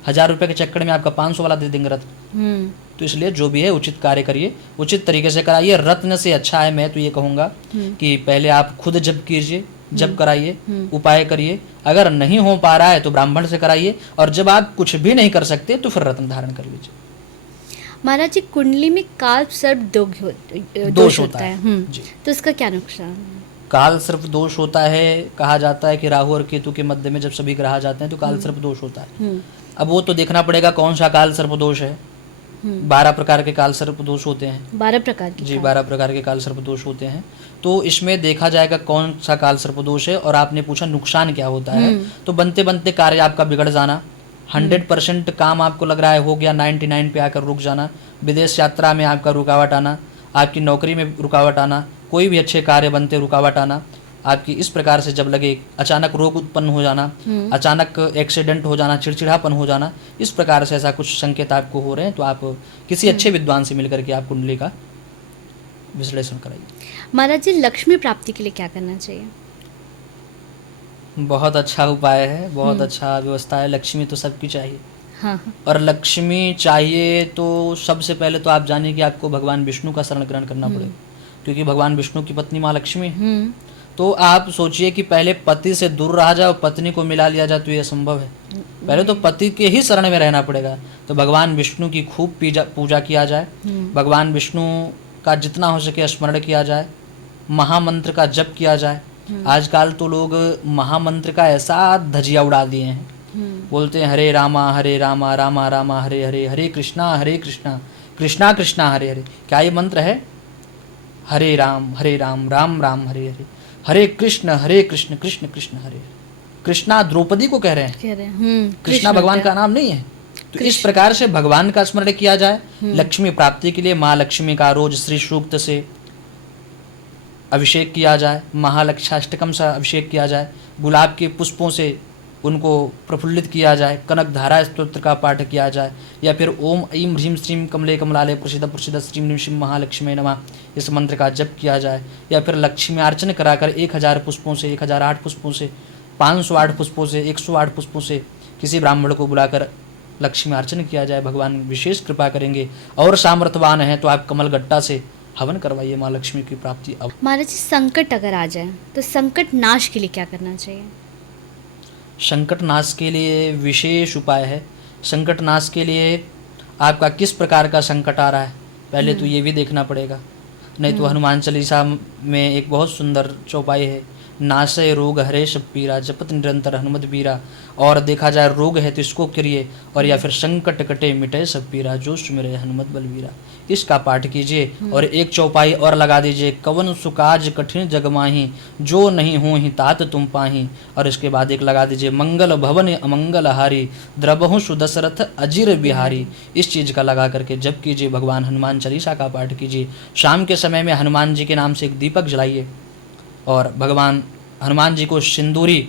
1,000 रुपये के चक्कर में आपका 500 वाला दे देंगे रत्न। तो इसलिए जो भी है उचित कार्य करिए, उचित तरीके से कराइए। रत्न से अच्छा है, मैं तो ये कहूँगा कि पहले आप खुद जप कीजिए, जप कराइए, उपाय करिए। अगर नहीं हो पा रहा है तो ब्राह्मण से कराइए, और जब आप कुछ भी नहीं कर सकते तो फिर रत्न धारण कर लीजिए। महाराज जी, कुंडली में काल सर्प दोष होता है, तो इसका क्या नुकसान है? काल सर्प दोष होता है, कहा जाता है कि राहु और केतु के मध्य में जब सभी ग्रह आ जाते हैं तो काल सर्प दोष होता है। अब वो तो देखना पड़ेगा कौन सा काल सर्प दोष है, 12 प्रकार के काल सर्प दोष होते हैं। 12 प्रकार की जी, 12 प्रकार के काल सर्प दोष होते हैं। तो इसमें देखा जाएगा कौन सा काल सर्प दोष है। और आपने पूछा नुकसान क्या होता है, तो बनते बनते कार्य आपका बिगड़ जाना, 100% काम आपको लग रहा है हो गया, 99 पे आकर रुक जाना, विदेश यात्रा में आपका रुकावट आना, आपकी नौकरी में रुकावट आना, कोई भी अच्छे कार्य बनते रुकावट आना, आपकी इस प्रकार से जब लगे, अचानक रोग उत्पन्न हो जाना, अचानक एक्सीडेंट हो जाना, चिड़चिड़ापन हो जाना, इस प्रकार से ऐसा कुछ संकेत आपको हो रहे हैं, तो आप किसी अच्छे विद्वान से मिलकर के आप कुंडली का विश्लेषण कराइए। महाराज जी, लक्ष्मी प्राप्ति के लिए क्या करना चाहिए? बहुत अच्छा उपाय है, बहुत अच्छा व्यवस्था है। लक्ष्मी तो सबकी चाहिए। हाँ। और लक्ष्मी चाहिए तो सबसे पहले तो आप जानिए कि आपको भगवान विष्णु का शरण ग्रहण करना पड़ेगा, क्योंकि भगवान विष्णु की पत्नी माँ लक्ष्मी है। तो आप सोचिए कि पहले पति से दूर रहा जाए और पत्नी को मिला लिया जाए, तो ये असंभव है। पहले तो पति के ही शरण में रहना पड़ेगा। तो भगवान विष्णु की खूब पूजा किया जाए, भगवान विष्णु का जितना हो सके स्मरण किया जाए, महामंत्र का जप किया जाए। आजकल तो लोग महामंत्र का ऐसा धजिया उड़ा दिए हैं, बोलते हैं हरे रामा रामा रामा हरे हरे, हरे कृष्णा कृष्णा कृष्णा हरे हरे। क्या ये मंत्र है? हरे राम राम राम हरे हरे, हरे कृष्ण कृष्ण कृष्ण हरे। कृष्णा द्रौपदी को कह रहे हैं, कृष्णा भगवान का नाम नहीं है। तो इस प्रकार से भगवान का स्मरण किया जाए। लक्ष्मी प्राप्ति के लिए माँ लक्ष्मी का रोज श्री सूक्त से अभिषेक किया जाए, महालक्षाष्टकम से अभिषेक किया जाए, गुलाब के पुष्पों से उनको प्रफुल्लित किया जाए, कनक धारा स्तोत्र का पाठ किया जाए, या फिर ओम ऐं ह्रीं श्रीं कमले कमलालय प्रसिद्ध श्रीं ह्रीं श्रीं महालक्ष्मी नमः इस मंत्र का जप किया जाए। या फिर लक्ष्मी अर्चन कराकर 1000 पुष्पों से, 1008 पुष्पों से, 508 पुष्पों से, 108 पुष्पों से किसी ब्राह्मण को बुलाकर लक्ष्मी अर्चन किया जाए। भगवान विशेष कृपा करेंगे। और सामर्थ्यवान है तो आप कमल गट्टा से हवन करवाइए, माँ लक्ष्मी की प्राप्ति। अब महाराज जी, संकट अगर आ जाए तो संकट नाश के लिए क्या करना चाहिए? संकट नाश के लिए विशेष उपाय है। संकट नाश के लिए आपका किस प्रकार का संकट आ रहा है पहले तो ये भी देखना पड़ेगा। नहीं तो हनुमान चालीसा में एक बहुत सुंदर चौपाई है, नाशय रोग हरे सब पीरा, जपत निरंतर हनुमत बीरा। और देखा जाए रोग है तो इसको करिए, और या फिर संकट कटे मिटे सब पीरा, जो सुमिरे हनुमत बलवीरा, इसका पाठ कीजिए। और एक चौपाई और लगा दीजिए, कवन सुकाज कठिन जगमाही, जो नहीं हो ही तात तुम पाही। और इसके बाद एक लगा दीजिए, मंगल भवन अमंगल हारी, द्रबहु सुदशरथ अजीर बिहारी। इस चीज का लगा करके जप कीजिए, भगवान हनुमान चालीसा का पाठ कीजिए। शाम के समय में हनुमान जी के नाम से एक दीपक जलाइए और भगवान हनुमान जी को सिंदूरी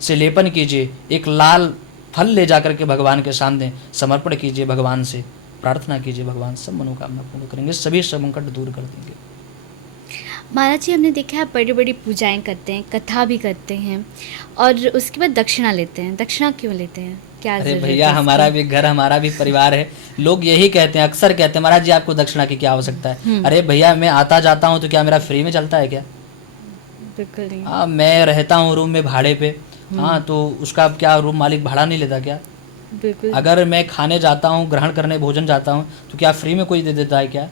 से लेपन कीजिए। एक लाल फल ले जाकर के भगवान के सामने समर्पण कीजिए, भगवान से प्रार्थना कीजिए, भगवान सब मनोकामना पूर्ण करेंगे, सभी संकट दूर कर देंगे। महाराज जी, हमने देखा है बड़ी बड़ी पूजाएं करते हैं, कथा भी करते हैं, और उसके बाद दक्षिणा लेते हैं। दक्षिणा क्यों लेते हैं? क्या अरे भैया, हमारा भी घर, हमारा भी परिवार है। लोग यही कहते हैं, अक्सर कहते हैं, महाराज जी आपको दक्षिणा की क्या आवश्यकता है? अरे भैया, मैं आता जाता हूँ तो क्या मेरा फ्री में चलता है क्या? बिल्कुल नहीं। हाँ, मैं रहता हूँ रूम में भाड़े पे, हाँ, तो उसका क्या रूम मालिक भाड़ा नहीं लेता क्या? बिल्कुल। अगर मैं खाने जाता हूँ, ग्रहण करने भोजन जाता हूँ, तो क्या फ्री में कोई दे देता है क्या?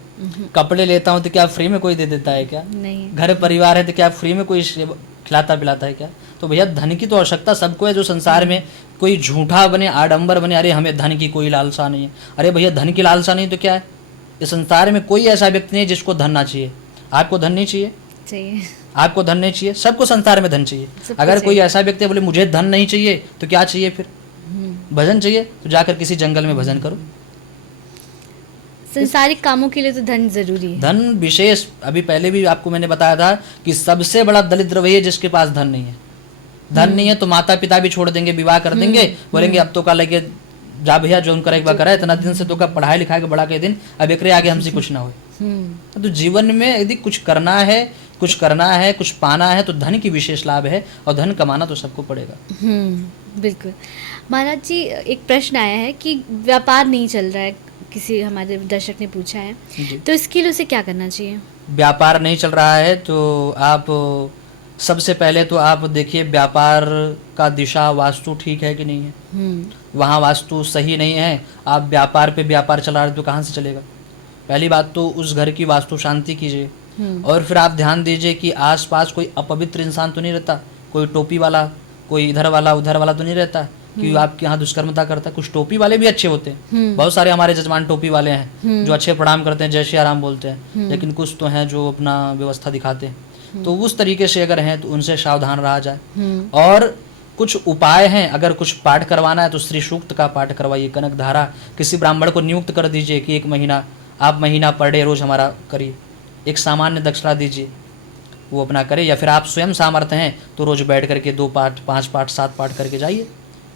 कपड़े लेता हूँ तो क्या फ्री में कोई दे देता है क्या? नहीं। घर परिवार है तो क्या फ्री में कोई खिलाता पिलाता है क्या? तो भैया, धन की तो आवश्यकता सबको है। जो संसार में कोई झूठा बने, आडंबर बने, अरे हमें धन की कोई लालसा नहीं है। अरे भैया, धन की लालसा नहीं तो क्या है? इस संसार में कोई ऐसा व्यक्ति नहीं जिसको धन ना चाहिए। आपको धन नहीं चाहिए? चाहिए। आपको धन नहीं चाहिए? सबको संसार में धन चाहिए। अगर कोई ऐसा व्यक्ति बोले मुझे धन नहीं चाहिए, तो क्या चाहिए फिर? भजन चाहिए, तो जाकर किसी जंगल में भजन करो। संसारिक कामों के लिए तो धन जरूरी है। धन विशेष, अभी पहले भी आपको मैंने बताया था कि सबसे बड़ा दरिद्र वही है जिसके पास धन नहीं है। धन नहीं है तो माता पिता भी छोड़ देंगे, विवाह कर देंगे, बोलेंगे अब तो का लगे जा भैया, जो करे एक बार करा, इतना दिन से तो का पढ़ाई लिखाई के बड़ा के दिन, अब एकरे आगे हमसे कुछ ना हो। तो जीवन में यदि कुछ करना है, कुछ पाना है, तो धन की विशेष लाभ है, और धन कमाना तो सबको पड़ेगा। बिल्कुल। महाराज जी, एक प्रश्न आया है कि व्यापार नहीं चल रहा है, किसी हमारे दर्शक ने पूछा है, तो इसके लिए उसे क्या करना चाहिए? व्यापार नहीं चल रहा है तो आप सबसे पहले तो आप देखिए व्यापार का दिशा वास्तु ठीक है कि नहीं है। वहाँ वास्तु सही नहीं है, आप व्यापार पे व्यापार चला रहे तो कहाँ से चलेगा? पहली बात तो उस घर की वास्तु शांति कीजिए, और फिर आप ध्यान दीजिए कि आसपास कोई अपवित्र इंसान तो नहीं रहता, कोई टोपी वाला, कोई इधर वाला उधर वाला तो नहीं रहता। कि आपके यहाँ दुष्कर्मता करता है। कुछ टोपी वाले भी अच्छे होते हैं, बहुत सारे हमारे जजमान टोपी वाले हैं जो अच्छे प्रणाम करते हैं, जय श्री राम बोलते हैं, लेकिन कुछ तो हैं जो अपना व्यवस्था दिखाते हैं। तो उस तरीके से अगर हैं तो उनसे सावधान रहा जाए। और कुछ उपाय हैं, अगर कुछ पाठ करवाना है तो श्री सूक्त का पाठ करवाइए, कनक धारा किसी ब्राह्मण को नियुक्त कर दीजिए कि 1 महीना आप महीना पर डे रोज हमारा करिए, एक सामान्य दक्षिणा दीजिए, वो अपना करे। या फिर आप स्वयं सामर्थ्य हैं तो रोज बैठ करके 2 पाठ 5 पाठ 7 पाठ करके जाइए,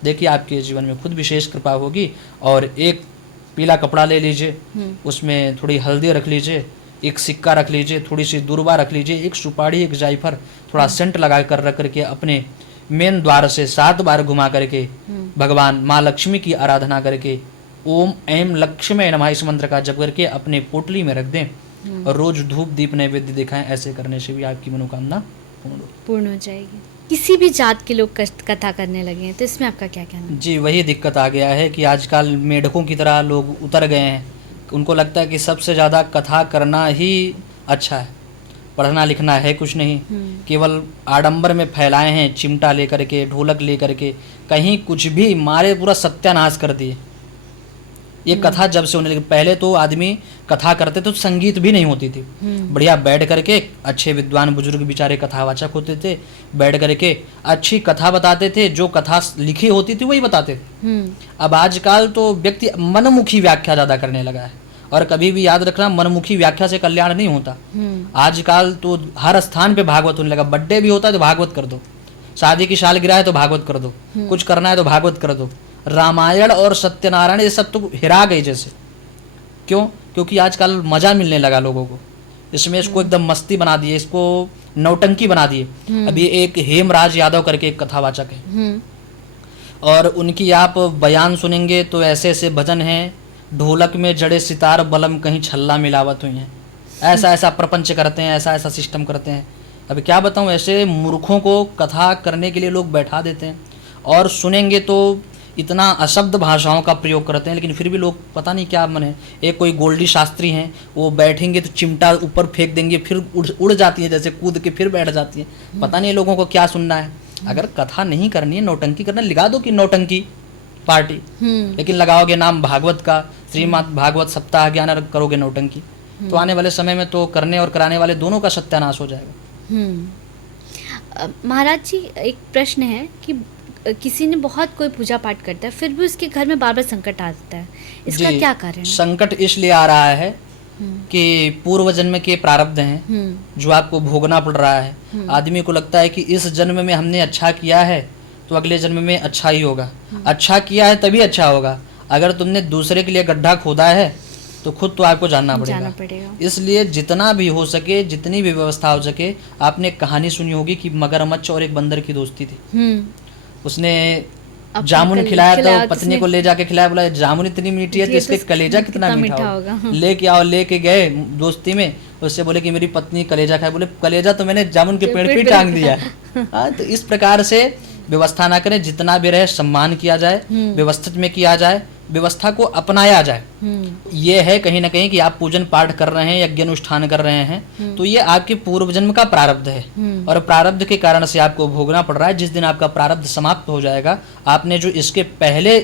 देखिए आपके जीवन में खुद विशेष कृपा होगी। और एक पीला कपड़ा ले लीजिए, उसमें थोड़ी हल्दी रख लीजिए, एक सिक्का रख लीजिए, थोड़ी सी दूर्वा रख लीजिए, एक सुपारी, एक जायफल, थोड़ा सेंट लगा कर रख करके अपने मेन द्वार से 7 बार घुमा करके भगवान माँ लक्ष्मी की आराधना करके ओम ऐम लक्ष्मी नमः इस मंत्र का जप करके अपने पोटली में रख दें और रोज धूप दीप नैवेद्य दिखाएं। ऐसे करने से भी आपकी मनोकामना पूर्ण हो जाएगी। किसी भी जात के लोग कथा करने लगे हैं तो इसमें आपका क्या कहना है? जी, वही दिक्कत आ गया है कि आजकल मेढकों की तरह लोग उतर गए हैं। उनको लगता है कि सबसे ज़्यादा कथा करना ही अच्छा है, पढ़ना लिखना है कुछ नहीं, केवल आडंबर में फैलाए हैं, चिमटा लेकर के, ढोलक लेकर के, कहीं कुछ भी मारे पूरा सत्यानाश कर दिए। ये कथा जब से होने लगी, पहले तो आदमी कथा करते तो संगीत भी नहीं होती थी, बढ़िया बैठ करके अच्छे विद्वान बुजुर्ग बेचारे कथावाचक होते थे, बैठ करके अच्छी कथा बताते थे, जो कथा लिखी होती थी वही बताते थे। अब आजकल तो व्यक्ति मनमुखी व्याख्या ज्यादा करने लगा है, और कभी भी याद रखना मनमुखी व्याख्या से कल्याण नहीं होता। आजकल तो हर स्थान पे भागवत होने लगा, बर्थडे भी होता है तो भागवत कर दो, शादी की सालगिरह है तो भागवत कर दो, कुछ करना है तो भागवत कर दो। रामायण और सत्यनारायण ये सब तो हिरा गई जैसे। क्यों? क्योंकि आजकल मजा मिलने लगा लोगों को, इसमें इसको एकदम मस्ती बना दिए, इसको नौटंकी बना दिए। अभी एक हेमराज यादव करके एक कथावाचक है, और उनकी आप बयान सुनेंगे तो ऐसे ऐसे भजन हैं, ढोलक में जड़े सितार बलम कहीं छल्ला मिलावत हुई हैं, ऐसा ऐसा प्रपंच करते हैं, ऐसा ऐसा सिस्टम करते हैं। अभी क्या बताऊं, ऐसे मूर्खों को कथा करने के लिए लोग बैठा देते हैं, और सुनेंगे तो इतना अशब्द भाषाओं का प्रयोग करते हैं, लेकिन फिर भी लोग पता नहीं क्या मन है। एक कोई गोल्डी शास्त्री हैं, वो बैठेंगे तो चिमटा ऊपर फेंक देंगे, फिर उड़ जाती है जैसे कूद के फिर बैठ जाती है। पता नहीं लोगों को क्या सुनना है। अगर कथा नहीं करनी है, नौटंकी करना, लगा दो कि नौटंकी पार्टी, लेकिन लगाओगे नाम भागवत का, श्रीमद् भागवत सप्ताह ज्ञान, करोगे नौटंकी, तो आने वाले समय में तो करने और कराने वाले दोनों का सत्यानाश हो जाएगा। महाराज जी, एक प्रश्न है कि किसी ने बहुत कोई पूजा पाठ करता है, फिर भी उसके घर में बार बार संकट आता है, इसका क्या कारण है? संकट इसलिए आ रहा है कि पूर्व जन्म के प्रारब्ध हैं जो आपको भोगना पड़ रहा है। आदमी को लगता है कि इस जन्म में हमने अच्छा किया है तो अगले जन्म में अच्छा ही होगा, अच्छा किया है तभी अच्छा होगा। अगर तुमने दूसरे के लिए गड्ढा खोदा है तो खुद तो आपको जानना पड़ेगा। इसलिए जितना भी हो सके, जितनी भी व्यवस्था हो सके, आपने कहानी सुनी होगी कि मगरमच्छ और एक बंदर की दोस्ती थी। उसने जामुन खिलाया तो पत्नी को ले जाके खिलाया, बोला जामुन इतनी मीठी है तो इसके कलेजा कितना मीठा होगा। लेके आओ, लेके गए दोस्ती में, उससे बोले कि मेरी पत्नी कलेजा खाए, बोले कलेजा तो मैंने जामुन के पेड़ पे टांग दिया है। तो इस प्रकार से व्यवस्था ना करें, जितना भी रहे सम्मान किया जाए, व्यवस्थित में किया जाए, व्यवस्था को अपनाया जाए। ये है कहीं ना कहीं कि आप पूजन पाठ कर रहे हैं, यज्ञ अनुष्ठान कर रहे हैं, तो ये आपके पूर्व जन्म का प्रारब्ध है, और प्रारब्ध के कारण से आपको भोगना पड़ रहा है। जिस दिन आपका प्रारब्ध समाप्त हो जाएगा, आपने जो इसके पहले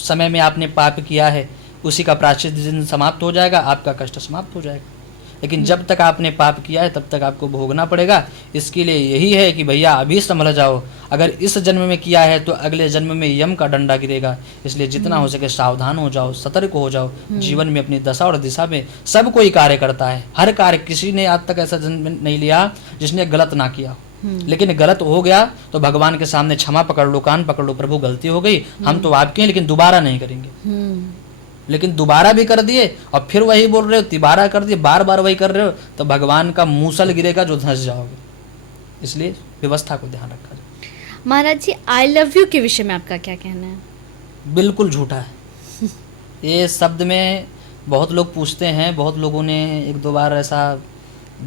समय में आपने पाप किया है उसी का प्रायश्चित जिस दिन समाप्त हो जाएगा, आपका कष्ट समाप्त हो जाएगा। लेकिन जब तक आपने पाप किया है तब तक आपको भोगना पड़ेगा। इसके लिए यही है कि भैया अभी संभल जाओ, अगर इस जन्म में किया है तो अगले जन्म में यम का डंडा गिरेगा। इसलिए जितना हो सके सावधान हो जाओ, सतर्क हो जाओ। जीवन में अपनी दशा और दिशा में सब कोई कार्य करता है, हर कार्य, किसी ने आज तक ऐसा जन्म नहीं लिया जिसने गलत ना किया। लेकिन गलत हो गया तो भगवान के सामने क्षमा पकड़ लो, कान पकड़ लो, प्रभु गलती हो गई, हम तो आपके हैं लेकिन दोबारा नहीं करेंगे। लेकिन दोबारा भी कर दिए और फिर वही बोल रहे हो, तिबारा कर दिए, बार बार वही कर रहे हो, तो भगवान का मूसल गिरेगा जो धंस जाओगे। इसलिए व्यवस्था को ध्यान रखा जाए। महाराज जी, आई लव यू के विषय में आपका क्या कहना है? बिल्कुल झूठा है। ये शब्द में बहुत लोग पूछते हैं, बहुत लोगों ने एक दो बार ऐसा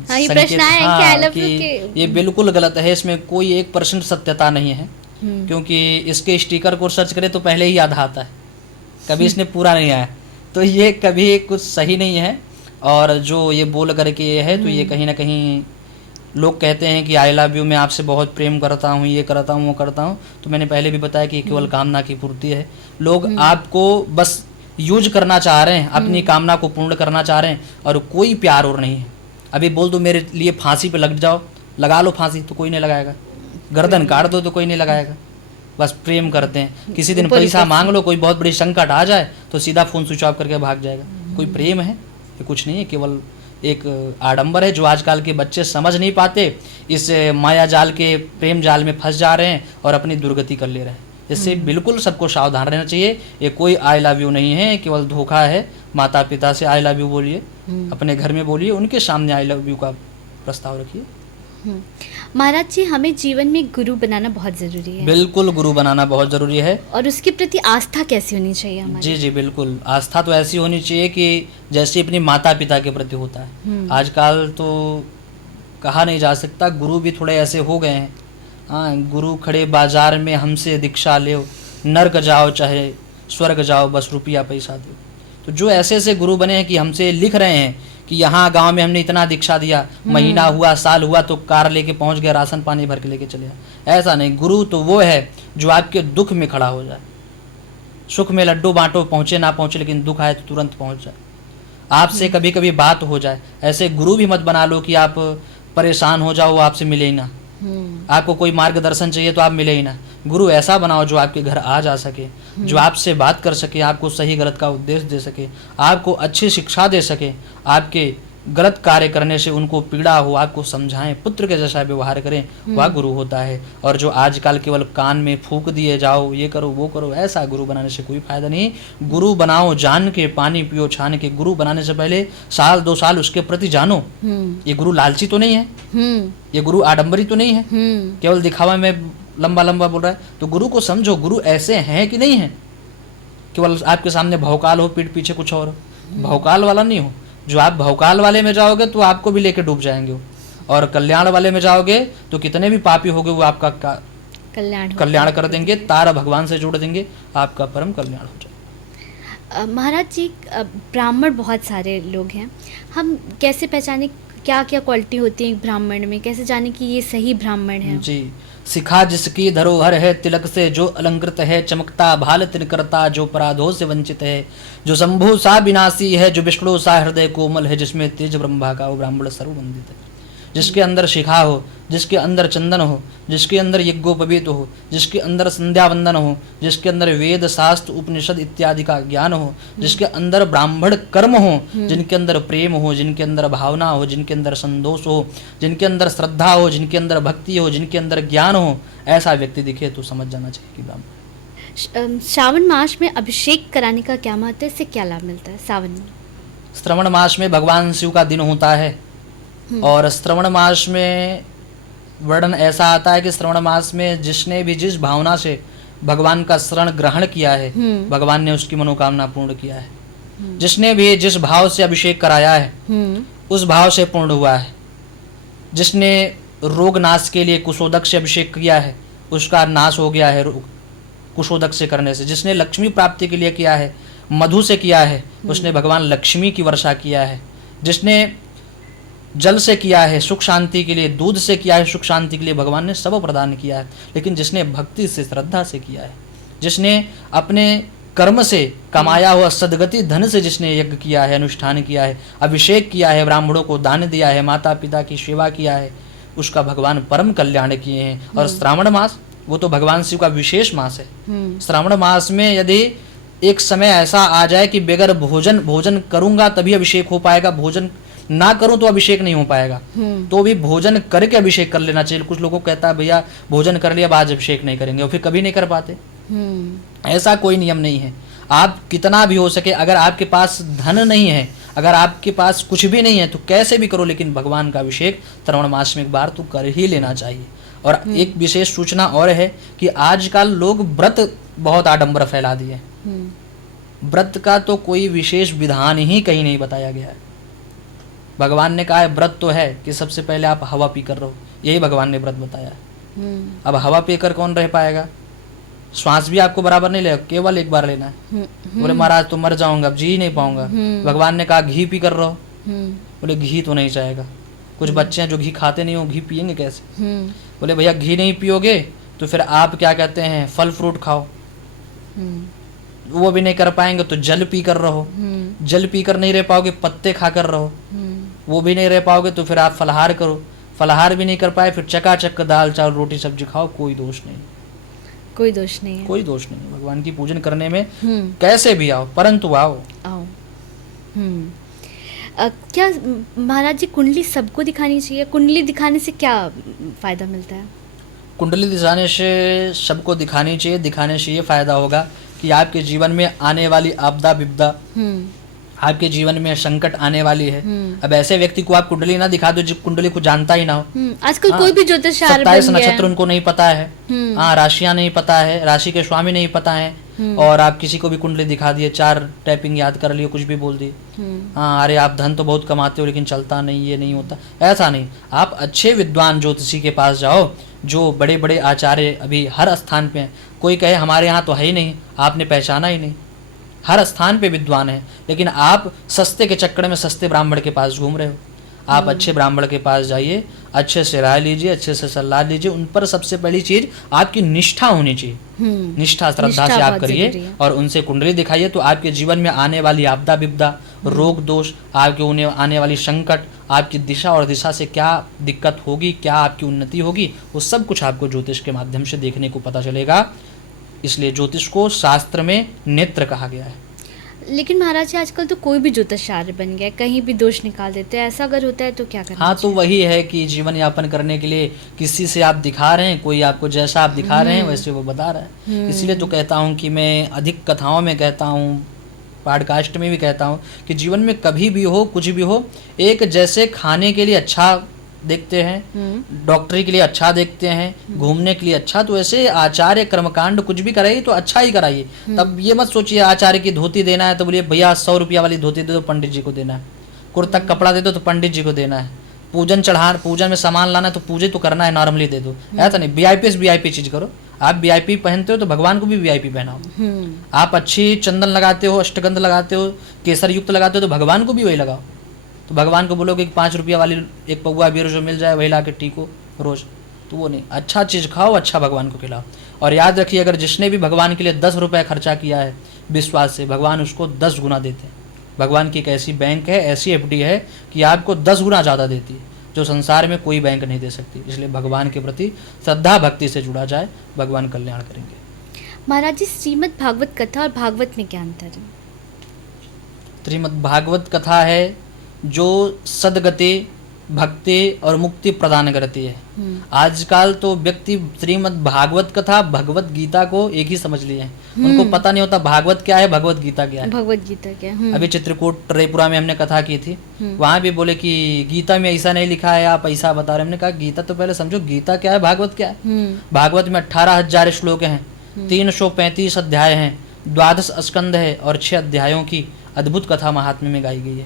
ये प्रश्न आया है कि आई लव यू के, ये बिल्कुल गलत है। इसमें कोई 1% सत्यता नहीं है, क्योंकि इसके स्टिकर को सर्च करें तो पहले ही आधा आता है, कभी इसने पूरा नहीं आया, तो ये कभी कुछ सही नहीं है। और जो ये बोल करके ये है तो ये कहीं ना कहीं लोग कहते हैं कि आई लव यू, मैं आपसे बहुत प्रेम करता हूँ, ये करता हूँ, वो करता हूँ, तो मैंने पहले भी बताया कि केवल कामना की पूर्ति है। लोग आपको बस यूज करना चाह रहे हैं, अपनी कामना को पूर्ण करना चाह रहे हैं, और कोई प्यार और नहीं है। अभी बोल दो मेरे लिए फांसी पे लग जाओ, लगा लो फांसी, तो कोई नहीं लगाएगा। गर्दन काट दो तो कोई नहीं लगाएगा। बस प्रेम करते हैं। किसी दिन पैसा मांग लो, कोई बहुत बड़ी संकट आ जाए तो सीधा फोन स्विच ऑफ करके भाग जाएगा। कोई प्रेम है? ये कुछ नहीं है, केवल एक आडंबर है जो आजकल के बच्चे समझ नहीं पाते। इस माया जाल के प्रेम जाल में फंस जा रहे हैं और अपनी दुर्गति कर ले रहे हैं। इससे बिल्कुल सबको सावधान रहना चाहिए। ये कोई आई लव यू नहीं है, केवल धोखा है। माता पिता से आई लव यू बोलिए, अपने घर में बोलिए, उनके सामने आई लव यू का प्रस्ताव रखिए। महाराज जी, हमें जीवन में गुरु बनाना बहुत ज़रूरी है। बिल्कुल, गुरु बनाना बहुत ज़रूरी है। और उसके प्रति आस्था कैसी होनी चाहिए हमारी? जी जी बिल्कुल, आस्था तो ऐसी होनी चाहिए कि जैसे अपनी माता पिता के प्रति होता है। आजकल तो कहा नहीं जा सकता, गुरु भी थोड़े ऐसे हो गए हैं। हाँ, गुरु खड़े बाजार में हमसे दीक्षा ले, नर्क जाओ चाहे स्वर्ग जाओ, बस रुपया पैसा दो। तो जो ऐसे ऐसे गुरु बने हैं कि हमसे लिख रहे हैं कि यहाँ गांव में हमने इतना दीक्षा दिया, महीना हुआ, साल हुआ तो कार लेके पहुंच गया, राशन पानी भर के लेके चले गया। ऐसा नहीं, गुरु तो वो है जो आपके दुख में खड़ा हो जाए। सुख में लड्डू बांटो, पहुंचे ना पहुंचे, लेकिन दुख आए तो तुरंत पहुंच जाए। आपसे कभी कभी बात हो जाए। ऐसे गुरु भी मत बना लो कि आप परेशान हो जाओ, वो आपसे मिले ही ना। आपको कोई मार्गदर्शन चाहिए तो आप मिले ही ना। गुरु ऐसा बनाओ जो आपके घर आ जा सके, जो आपसे बात कर सके, आपको सही गलत का उपदेश दे सके, आपको अच्छी शिक्षा दे सके, आपके गलत कार्य करने से उनको पीड़ा हो, आपको समझाएं, पुत्र के जैसा व्यवहार करें, वह गुरु होता है। और जो आजकल केवल कान में फूंक दिए जाओ, ये करो वो करो, ऐसा गुरु बनाने से कोई फायदा नहीं। गुरु बनाओ जान के, पानी पियो छान के। गुरु बनाने से पहले साल 2 साल उसके प्रति जानो। ये गुरु लालची तो नहीं है, ये गुरु आडंबरी तो नहीं है, केवल दिखावा में लंबा लंबा बोल रहा है। तो गुरु को समझो, गुरु ऐसे हैं कि नहीं है। केवल आपके सामने भौकाल हो, पीठ पीछे कुछ और, भौकाल वाला नहीं हो। जो आप भौकाल वाले में जाओगे तो आपको भी लेके डूब जाएंगे, और कल्याण वाले में जाओगे तो कितने भी पापी होगे वो आपका कल्याण कर देंगे, तारा भगवान से जोड़ देंगे, आपका परम कल्याण हो जाए। महाराज जी, ब्राह्मण बहुत सारे लोग हैं, हम कैसे पहचाने क्या क्या क्वालिटी होती है एक ब्राह्मण में, कैसे जाने कि ये सही ब्राह्मण है? जी, सिखा जिसकी धरोहर है, तिलक से जो अलंकृत है, चमकता भाल तिनकरता जो पराधों से वंचित है, जो शंभु सा विनाशी है, जो विष्णु सा हृदय कोमल है, जिसमें तेज ब्रह्मा का वो ब्राह्मण सर्ववंदित है। जिसके अंदर शिखा हो, जिसके अंदर चंदन हो, जिसके अंदर यज्ञोपवीत हो, जिसके अंदर संध्या वंदन हो, जिसके अंदर वेद शास्त्र उपनिषद इत्यादि का ज्ञान हो, जिसके अंदर ब्राह्मण कर्म हो, जिनके अंदर प्रेम हो, जिनके अंदर भावना हो, जिनके अंदर संतोष हो, जिनके अंदर श्रद्धा हो, जिनके अंदर भक्ति हो, जिनके अंदर ज्ञान हो, ऐसा व्यक्ति दिखे तो समझ जाना चाहिए कि ब्राह्मण। श्रावण मास में अभिषेक कराने का क्या महत्व है, इससे क्या लाभ मिलता है सावन में? श्रावण मास में भगवान शिव का दिन होता है, और श्रावण मास में वर्णन ऐसा आता है कि श्रावण मास में जिसने भी जिस भावना से भगवान का शरण ग्रहण किया है, भगवान ने उसकी मनोकामना पूर्ण किया है। जिसने भी जिस भाव से अभिषेक कराया है उस भाव से पूर्ण हुआ है। जिसने रोग नाश के लिए कुशोदक से अभिषेक किया है उसका नाश हो गया है रोग कुशोदक से करने से। जिसने लक्ष्मी प्राप्ति के लिए किया है, मधु से किया है, उसने भगवान लक्ष्मी की वर्षा किया है। जिसने जल से किया है सुख शांति के लिए, दूध से किया है सुख शांति के लिए, भगवान ने सब प्रदान किया है। लेकिन जिसने भक्ति से श्रद्धा से किया है, जिसने अपने कर्म से कमाया हुआ सदगति धन से जिसने यज्ञ किया है, अनुष्ठान किया है, अभिषेक किया है, ब्राह्मणों को दान दिया है, माता पिता की सेवा किया है, उसका भगवान परम कल्याण किए हैं। और श्रावण मास वो तो भगवान शिव का विशेष मास है। श्रावण मास में यदि एक समय ऐसा आ जाए कि बगैर भोजन करूंगा तभी अभिषेक हो पाएगा, भोजन ना करूं तो अभिषेक नहीं हो पाएगा, तो भी भोजन करके अभिषेक कर लेना चाहिए। कुछ लोगों को कहता है भैया भोजन कर लिया आज अभिषेक नहीं करेंगे, और फिर कभी नहीं कर पाते। ऐसा कोई नियम नहीं है। आप कितना भी हो सके, अगर आपके पास धन नहीं है, अगर आपके पास कुछ भी नहीं है तो कैसे भी करो, लेकिन भगवान का अभिषेक श्रावण मास में एक बार तो कर ही लेना चाहिए। और एक विशेष सूचना और है कि आजकल लोग व्रत बहुत आडंबर फैला दिए। व्रत का तो कोई विशेष विधान ही कहीं नहीं बताया गया है। भगवान ने कहा है व्रत तो है कि सबसे पहले आप हवा पी कर रहो, यही भगवान ने व्रत बताया है। अब हवा पीकर कौन रह पाएगा? श्वास भी आपको बराबर नहीं लेगा, केवल एक बार लेना है। बोले महाराज तो मर जाऊंगा, अब जी ही नहीं पाऊंगा। भगवान ने कहा घी पी कर रहो, बोले घी तो नहीं जाएगा। कुछ बच्चे हैं जो घी खाते नहीं हो, घी पियेंगे कैसे? हम्म बोले भैया घी नहीं पियोगे तो फिर आप क्या कहते हैं, फल फ्रूट खाओ। वो भी नहीं कर पाएंगे तो जल पी कर रहो। जल पी कर नहीं रह पाओगे, पत्ते खा कर रहो। वो भी नहीं रह पाओगे तो फिर आप फलाहार करो। फलाहार भी नहीं कर पाए, फिर चकाचक दाल चावल रोटी सब्जी खाओ, कोई दोष नहीं। कोई दोष नहीं है। कोई दोष नहीं है भगवान की पूजन करने में। कैसे भी आओ, परंतु आओ। आओ। क्या महाराज जी कुंडली सबको दिखानी चाहिए? कुंडली दिखाने से क्या फायदा मिलता है? कुंडली दिखाने से सबको दिखानी चाहिए। दिखाने से ये फायदा होगा कि आपके जीवन में आने वाली आपदा विपदा, आपके जीवन में संकट आने वाली है। अब ऐसे व्यक्ति को आप कुंडली ना दिखा दो जो कुंडली को जानता ही ना हो। आजकल कोई भी ज्योतिषार 27 नक्षत्र उनको नहीं पता है, हाँ राशियां नहीं पता है, राशि के स्वामी नहीं पता है, और आप किसी को भी कुंडली दिखा दिए, 4 टाइपिंग याद कर लिए, कुछ भी बोल दिए, हाँ अरे आप धन तो बहुत कमाते हो लेकिन चलता नहीं, ये नहीं होता। ऐसा नहीं, आप अच्छे विद्वान ज्योतिषी के पास जाओ, जो बड़े बड़े आचार्य अभी हर स्थान पे हैं। कोई कहे हमारे यहाँ तो है ही नहीं, आपने पहचाना ही नहीं। हर स्थान पे विद्वान है, लेकिन आप सस्ते के चक्कर में सस्ते ब्राह्मण के पास घूम रहे हो। आप अच्छे ब्राह्मण के पास जाइए, अच्छे से राय लीजिए, अच्छे से सलाह लीजिए। उन पर सबसे पहली चीज आपकी निष्ठा होनी चाहिए। निष्ठा श्रद्धा से आप करिए और उनसे कुंडली दिखाइए, तो आपके जीवन में आने वाली आपदा विपदा, रोग दोष, आपके आने वाली संकट, आपकी दिशा और दिशा से क्या दिक्कत होगी, क्या आपकी उन्नति होगी, वो सब कुछ आपको ज्योतिष के माध्यम से देखने को पता चलेगा। इसलिए ज्योतिष को शास्त्र में नेत्र कहा गया है। लेकिन महाराज जी आजकल तो कोई भी ज्योतिषार्य बन गया, कहीं भी दोष निकाल देते हैं। ऐसा अगर होता है तो क्या करना? हाँ, तो वही है कि जीवन यापन करने के लिए किसी से आप दिखा रहे हैं, कोई आपको जैसा आप दिखा रहे हैं वैसे वो बता रहा है। इसलिए तो कहता हूँ कि मैं अधिक कथाओं में कहता हूँ, पॉडकास्ट में भी कहता हूँ कि जीवन में कभी भी हो, कुछ भी हो, एक जैसे खाने के लिए अच्छा देखते हैं, डॉक्टरी के लिए अच्छा देखते हैं, घूमने के लिए अच्छा, तो ऐसे आचार्य कर्मकांड कुछ भी कराइए तो अच्छा ही कराइए। तब ये मत सोचिए आचार्य की धोती देना है तो बोलिए भैया 100 रुपया वाली धोती दे दो, पंडित जी को देना है। कुर्ता कपड़ा दे दो तो पंडित जी को देना है। पूजन में सामान लाना है तो पूजा तो करना है, नॉर्मली दे दो। ऐसा नहीं, वीआईपी से वीआईपी चीज करो। आप वीआईपी पहनते हो तो भगवान को भी वीआईपी पहनाओ। आप अच्छी चंदन लगाते हो, अष्टगंध लगाते हो, केसर युक्त लगाते हो तो भगवान को भी वही लगाओ। तो भगवान को बोलोगे कि 5 रुपया वाली एक पौवा बीर जो मिल जाए वही ला के टीको रोज, तो वो नहीं। अच्छा चीज़ खाओ, अच्छा भगवान को खिलाओ। और याद रखिए, अगर जिसने भी भगवान के लिए 10 रुपये खर्चा किया है विश्वास से, भगवान उसको 10 गुना देते हैं। भगवान की एक ऐसी बैंक है, ऐसी एफडी है कि आपको 10 गुना ज़्यादा देती है, जो संसार में कोई बैंक नहीं दे सकती। इसलिए भगवान के प्रति श्रद्धा भक्ति से जुड़ा जाए, भगवान कल्याण करेंगे। महाराज जी श्रीमद् भागवत कथा और भागवत में क्या अंतर है? श्रीमद् भागवत कथा है जो सदगति, भक्ति और मुक्ति प्रदान करती है। आजकल तो व्यक्ति श्रीमद् भागवत कथा भगवत गीता को एक ही समझ लिए हैं। उनको पता नहीं होता भागवत क्या है, भगवत गीता क्या है। भगवत गीता क्या है? अभी चित्रकूट रेपुरा में हमने कथा की थी, वहां भी बोले कि गीता में ऐसा नहीं लिखा है, आप ऐसा बता रहे। हमने कहा गीता तो पहले समझो, गीता क्या है, भागवत क्या है। भागवत में 18,000 श्लोक हैं, 335 अध्याय हैं, 12 स्कंद है और 6 अध्यायों की अद्भुत कथा महात्म्य में गाई गई है,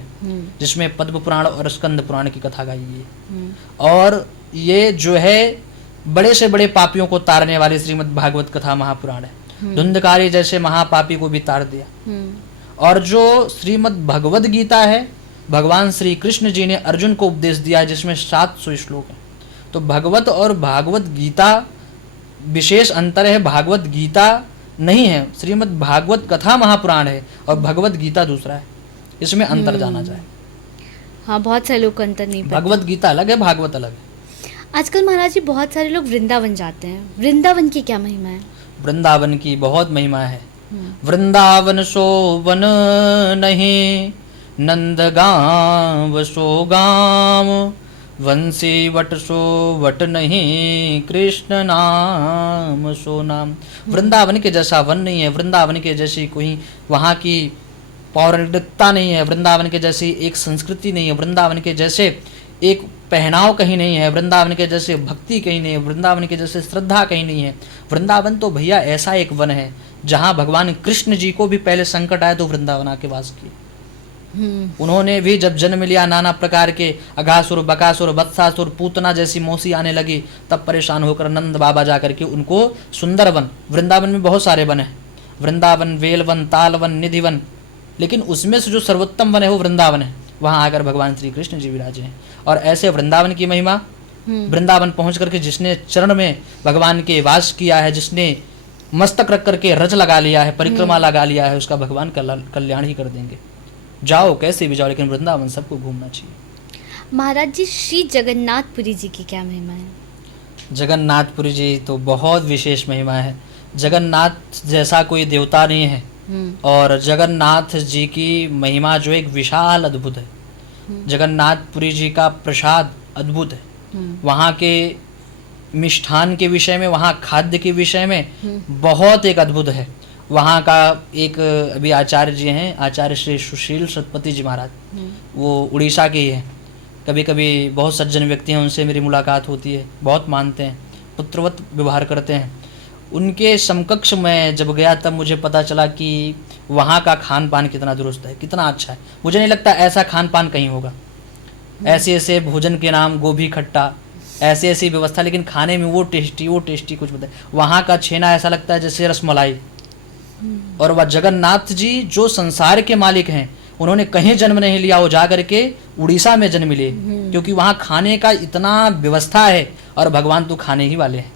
जिसमें पद्म पुराण और स्कंद पुराण की कथा गाई गई है। और ये जो है बड़े से बड़े पापियों को तारने वाली श्रीमद् भागवत कथा महापुराण है। धुंधकारी जैसे महापापी को भी तार दिया। और जो श्रीमद् भगवद गीता है, भगवान श्री कृष्ण जी ने अर्जुन को उपदेश दिया है, जिसमें 700 श्लोक हैं। तो भगवत और भागवत गीता विशेष अंतर है। भागवत गीता नहीं है, श्रीमद् भागवत कथा महापुराण है और भगवत गीता दूसरा है। इसमें अंतर जाना जाए। हाँ, बहुत सारे लोग अंतर नहीं पता। भगवत गीता अलग है, भागवत अलग है। आजकल महाराज जी बहुत सारे लोग वृंदावन जाते हैं। वृंदावन की क्या महिमा है? वृंदावन की बहुत महिमा है। वृंदावन सो वन नहीं, नंदगांव सो गांव, वंशी वट सो वट नहीं, कृष्ण नाम सो नाम। वृंदावन के जैसा वन नहीं है, वृंदावन के जैसी कोई वहाँ की पौराणिकता नहीं है, वृंदावन के जैसी एक संस्कृति नहीं है, वृंदावन के जैसे एक पहनाव कहीं नहीं है, वृंदावन के जैसे भक्ति कहीं नहीं है, वृंदावन के जैसे श्रद्धा कहीं नहीं है। वृंदावन तो भैया ऐसा एक वन है जहाँ भगवान कृष्ण जी को भी पहले संकट आए तो वृंदावन आके वास किए। उन्होंने भी जब जन्म लिया, नाना प्रकार के अघासुर, बकासुर, वत्सासुर, पूतना जैसी मौसी आने लगी, तब परेशान होकर नंद बाबा जाकर के उनको सुंदर वन, वृंदावन में बहुत सारे वन हैं, वृंदावन, वेलवन, तालवन, निधिवन, लेकिन उसमें से जो सर्वोत्तम वन है वो वृंदावन है। वहाँ आकर भगवान श्री कृष्ण जी विराजे हैं। और ऐसे वृंदावन की महिमा, वृंदावन पहुँच करके जिसने चरण में भगवान के वास किया है, जिसने मस्तक रख करके रज लगा लिया है, परिक्रमा लगा लिया है, उसका भगवान कल्याण ही कर देंगे। जाओ कैसे भी जाओ, लेकिन वृंदावन सबको घूमना चाहिए। महाराज जी, श्री जगन्नाथपुरी जी की क्या महिमा है? जगन्नाथपुरी जी तो बहुत विशेष महिमा है। जगन्नाथ जैसा कोई देवता नहीं है, और जगन्नाथ जी की महिमा जो एक विशाल अद्भुत है। जगन्नाथपुरी जी का प्रसाद अद्भुत है। वहाँ के मिष्ठान के विषय में, वहाँ खाद्य के विषय में बहुत एक अद्भुत है। वहाँ का एक अभी आचार्य जी हैं, आचार्य श्री सुशील सतपति जी महाराज, वो उड़ीसा के ही हैं। कभी कभी बहुत सज्जन व्यक्ति हैं, उनसे मेरी मुलाकात होती है, बहुत मानते हैं, पुत्रवत व्यवहार करते हैं। उनके समकक्ष मैं जब गया तब मुझे पता चला कि वहाँ का खान पान कितना दुरुस्त है, कितना अच्छा है। मुझे नहीं लगता ऐसा खान पान कहीं होगा। ऐसे ऐसे भोजन के नाम, गोभी खट्टा, ऐसी ऐसी व्यवस्था, लेकिन खाने में वो टेस्टी कुछ बताए। वहाँ का छेना ऐसा लगता है जैसे रसमलाई। और वह जगन्नाथ जी जो संसार के मालिक हैं, उन्होंने कहीं जन्म नहीं लिया, वो जा करके उड़ीसा में जन्म लिए, क्योंकि वहाँ खाने का इतना व्यवस्था है। और भगवान तो खाने ही वाले हैं,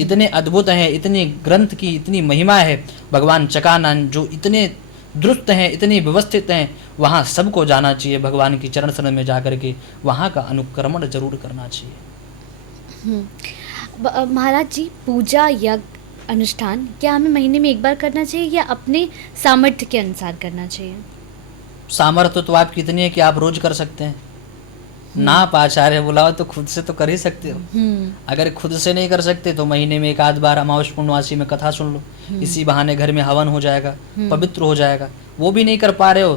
इतने अद्भुत हैं, इतनी ग्रंथ की इतनी महिमा है। भगवान चकानन जो इतने दुरुस्त हैं, इतने व्यवस्थित हैं, वहाँ सबको जाना चाहिए। भगवान की चरण शरण में जा करके वहाँ का अनुक्रमण जरूर करना चाहिए। महाराज जी, पूजा यज्ञ अनुष्ठान क्या हमें महीने में एक बार करना चाहिए या अपने सामर्थ्य के अनुसार करना चाहिए? सामर्थ्य तो आपकी इतनी है कि आप रोज कर सकते हैं। ना आप आचार्य बुलाओ तो खुद से तो कर ही सकते हो। अगर खुद से नहीं कर सकते तो महीने में एक आध बार अमावस पूर्णवासी में कथा सुन लो, इसी बहाने घर में हवन हो जाएगा, पवित्र हो जाएगा। वो भी नहीं कर पा रहे हो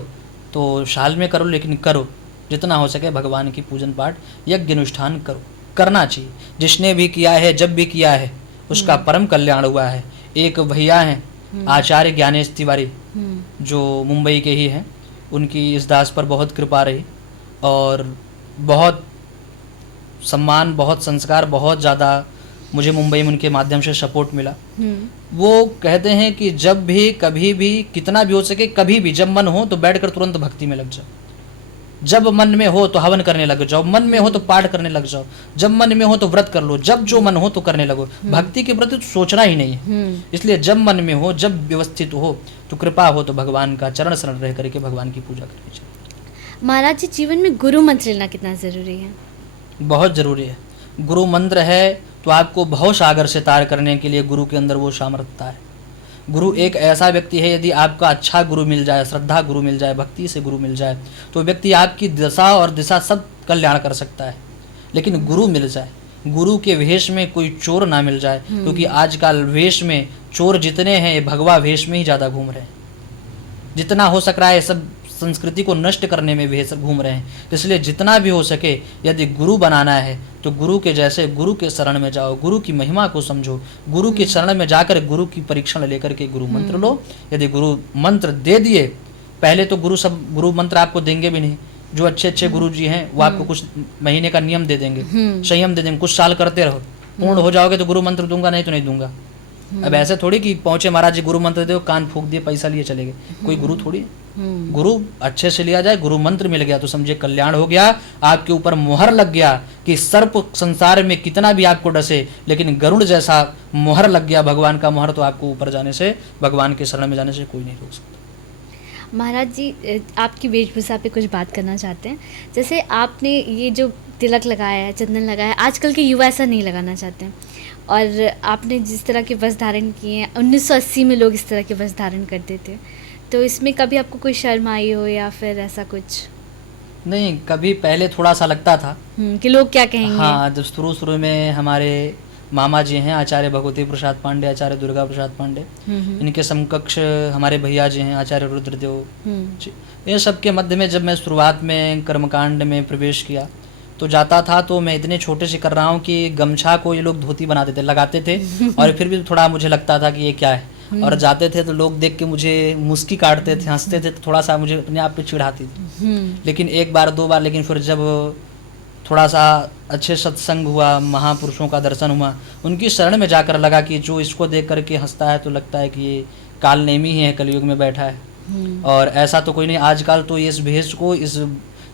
तो साल में करो, लेकिन करो जितना हो सके। भगवान की पूजन पाठ यज्ञ अनुष्ठान करो, करना चाहिए। जिसने भी किया है, जब भी किया है, उसका परम कल्याण हुआ है। एक भैया हैं आचार्य ज्ञानेश तिवारी, जो मुंबई के ही हैं। उनकी इस दास पर बहुत कृपा रही और बहुत सम्मान, बहुत संस्कार, बहुत ज़्यादा मुझे मुंबई में उनके माध्यम से सपोर्ट मिला। वो कहते हैं कि जब भी, कभी भी, कितना भी हो सके, कभी भी जब मन हो तो बैठकर तुरंत भक्ति में लग जाओ। जब मन में हो तो हवन करने लग जाओ, मन में हो तो पाठ करने लग जाओ, जब मन में हो तो व्रत कर लो, जब जो मन हो तो करने लगो। भक्ति के प्रति तो सोचना ही नहीं है। इसलिए जब मन में हो, जब व्यवस्थित हो, तो कृपा हो तो भगवान का चरण शरण रह करके भगवान की पूजा करनी चाहिए। महाराज जी, जीवन में गुरु मंत्र लेना कितना जरूरी है? बहुत जरूरी है। गुरु मंत्र है तो आपको भव सागर से तार करने के लिए गुरु के अंदर वो सामर्थ्य है। गुरु एक ऐसा व्यक्ति है, यदि आपका अच्छा गुरु मिल जाए, श्रद्धा गुरु मिल जाए, भक्ति से गुरु मिल जाए, तो व्यक्ति आपकी दशा और दिशा सब कल्याण कर सकता है। लेकिन गुरु मिल जाए, गुरु के वेश में कोई चोर ना मिल जाए, क्योंकि आजकल वेश में चोर जितने हैं, ये भगवा वेश में ही ज़्यादा घूम रहे हैं। जितना हो सक रहा है सब संस्कृति को नष्ट करने में भी सब घूम रहे हैं। इसलिए जितना भी हो सके, यदि गुरु बनाना है तो गुरु के जैसे, गुरु के शरण में जाओ, गुरु की महिमा को समझो, गुरु के शरण में जाकर गुरु की परीक्षण लेकर के गुरु मंत्र लो। यदि गुरु मंत्र दे दिए, पहले तो गुरु मंत्र आपको देंगे भी नहीं। जो अच्छे अच्छे गुरु जी हैं वो आपको कुछ महीने का नियम दे देंगे, संयम दे देंगे, कुछ साल करते रहो, पूर्ण हो जाओगे तो गुरु मंत्र दूंगा, नहीं तो नहीं दूंगा। अब ऐसे थोड़ी कि पहुंचे महाराज जी गुरु मंत्र दो, कान फूंक दिए, पैसा लिए चले गए, कोई गुरु थोड़ी। गुरु अच्छे से लिया जाए, गुरु मंत्र मिल गया तो समझे कल्याण हो गया। आपके ऊपर मोहर लग गया कि सर्प संसार में कितना भी आपको डसे, लेकिन गरुड़ जैसा मोहर लग गया, भगवान का मोहर, तो आपको ऊपर जाने से, भगवान के शरण में जाने से कोई नहीं रोक सकता। महाराज जी, आपकी वेशभूषा पे कुछ बात करना चाहते हैं। जैसे आपने ये जो तिलक लगाया है, चंदन लगाया है, आजकल के युवा ऐसा नहीं लगाना चाहते हैं, और आपने जिस तरह के वस्त्र धारण किए हैं, 1980 में लोग इस तरह के वस्त्र धारण करते थे, तो इसमें कभी आपको कोई शर्म आई हो या फिर ऐसा कुछ? नहीं, कभी पहले थोड़ा सा लगता था कि लोग क्या कहेंगे। हाँ, जब शुरू में हमारे मामा जी हैं आचार्य भगवती प्रसाद पांडे, आचार्य दुर्गा प्रसाद पांडे, इनके समकक्ष हमारे भैया जी हैं आचार्य रुद्रदेव जी, ये सब के मध्य में जब मैं शुरुआत में कर्मकांड में प्रवेश किया तो जाता था, तो मैं इतने छोटे से कर रहा हूँ कि गमछा को ये लोग धोती बनाते थे, लगाते थे, और फिर भी थोड़ा मुझे लगता था कि ये क्या है। और जाते थे तो लोग देख के मुझे मुस्की काटते थे, हंसते थे, तो थोड़ा सा मुझे अपने आप पे चिढ़ाती थी। लेकिन एक बार दो बार, लेकिन फिर जब थोड़ा सा अच्छे सत्संग हुआ, महापुरुषों का दर्शन हुआ, उनकी शरण में जाकर लगा कि जो इसको देख करके हंसता है तो लगता है कि ये काल नेमी ही है, कलयुग में बैठा है, और ऐसा तो कोई नहीं। आजकल तो इस भेष को, इस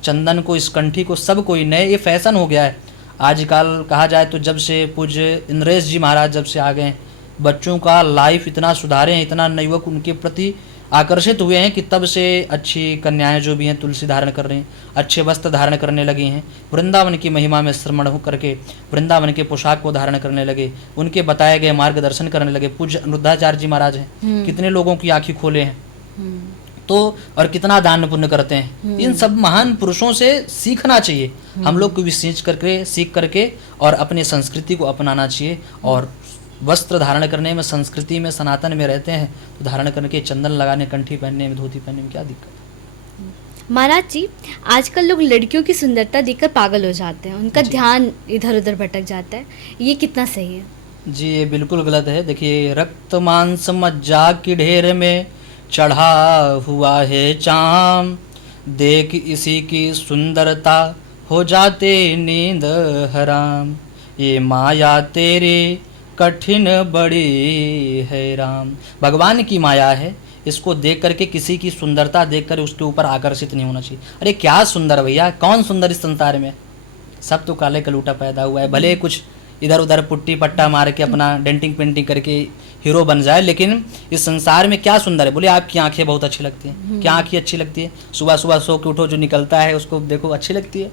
चंदन को, इस कंठी को, सब कोई नए, ये फैशन हो गया है आजकल कहा जाए तो। जब से पूज्य इंद्रेश जी महाराज जब से आ गए, बच्चों का लाइफ इतना सुधारे हैं, इतना युवक उनके प्रति आकर्षित हुए हैं कि तब से अच्छी कन्याएं जो भी हैं तुलसी धारण कर रही हैं, अच्छे वस्त्र धारण करने लगी हैं, वृंदावन की महिमा में श्रमण हो करके वृंदावन के पोशाक को धारण करने लगे, उनके बताए गए मार्गदर्शन करने लगे। पूज्य अनुरुद्धाचार्य जी महाराज हैं, कितने लोगों की आंखें खोले हैं, तो और कितना दान पुण्य करते हैं। इन सब महान पुरुषों से सीखना चाहिए हम लोग को भी, सीख करके और अपनी संस्कृति को अपनाना चाहिए। और वस्त्र धारण करने में, संस्कृति में, सनातन में रहते हैं तो धारण करके चंदन लगाने, कंठी पहनने में, धोती पहनने में क्या दिक्कत है। महाराज जी, आजकल लोग लड़कियों की सुंदरता देखकर पागल हो जाते हैं, उनका ध्यान इधर उधर भटक जाता है, ये कितना सही है? जी ये बिल्कुल गलत है। देखिए, रक्त मांस मज्जा की ढेर में चढ़ा हुआ है चाम, देख इसी की सुंदरता हो जाते नींद हराम, ये माया तेरी कठिन बड़ी है राम। भगवान की माया है, इसको देख करके, किसी की सुंदरता देख कर उसके ऊपर आकर्षित नहीं होना चाहिए। अरे क्या सुंदर भैया, कौन सुंदर इस संसार में? सब तो काले कलूटा पैदा हुआ है। भले कुछ इधर उधर पुट्टी पट्टा मार के अपना डेंटिंग पेंटिंग करके हीरो बन जाए, लेकिन इस संसार में क्या सुंदर है? बोले आपकी आंखें बहुत अच्छी लगती हैं। क्या आंखें अच्छी लगती है? सुबह सुबह सो के उठो, जो निकलता है उसको देखो, अच्छी लगती है।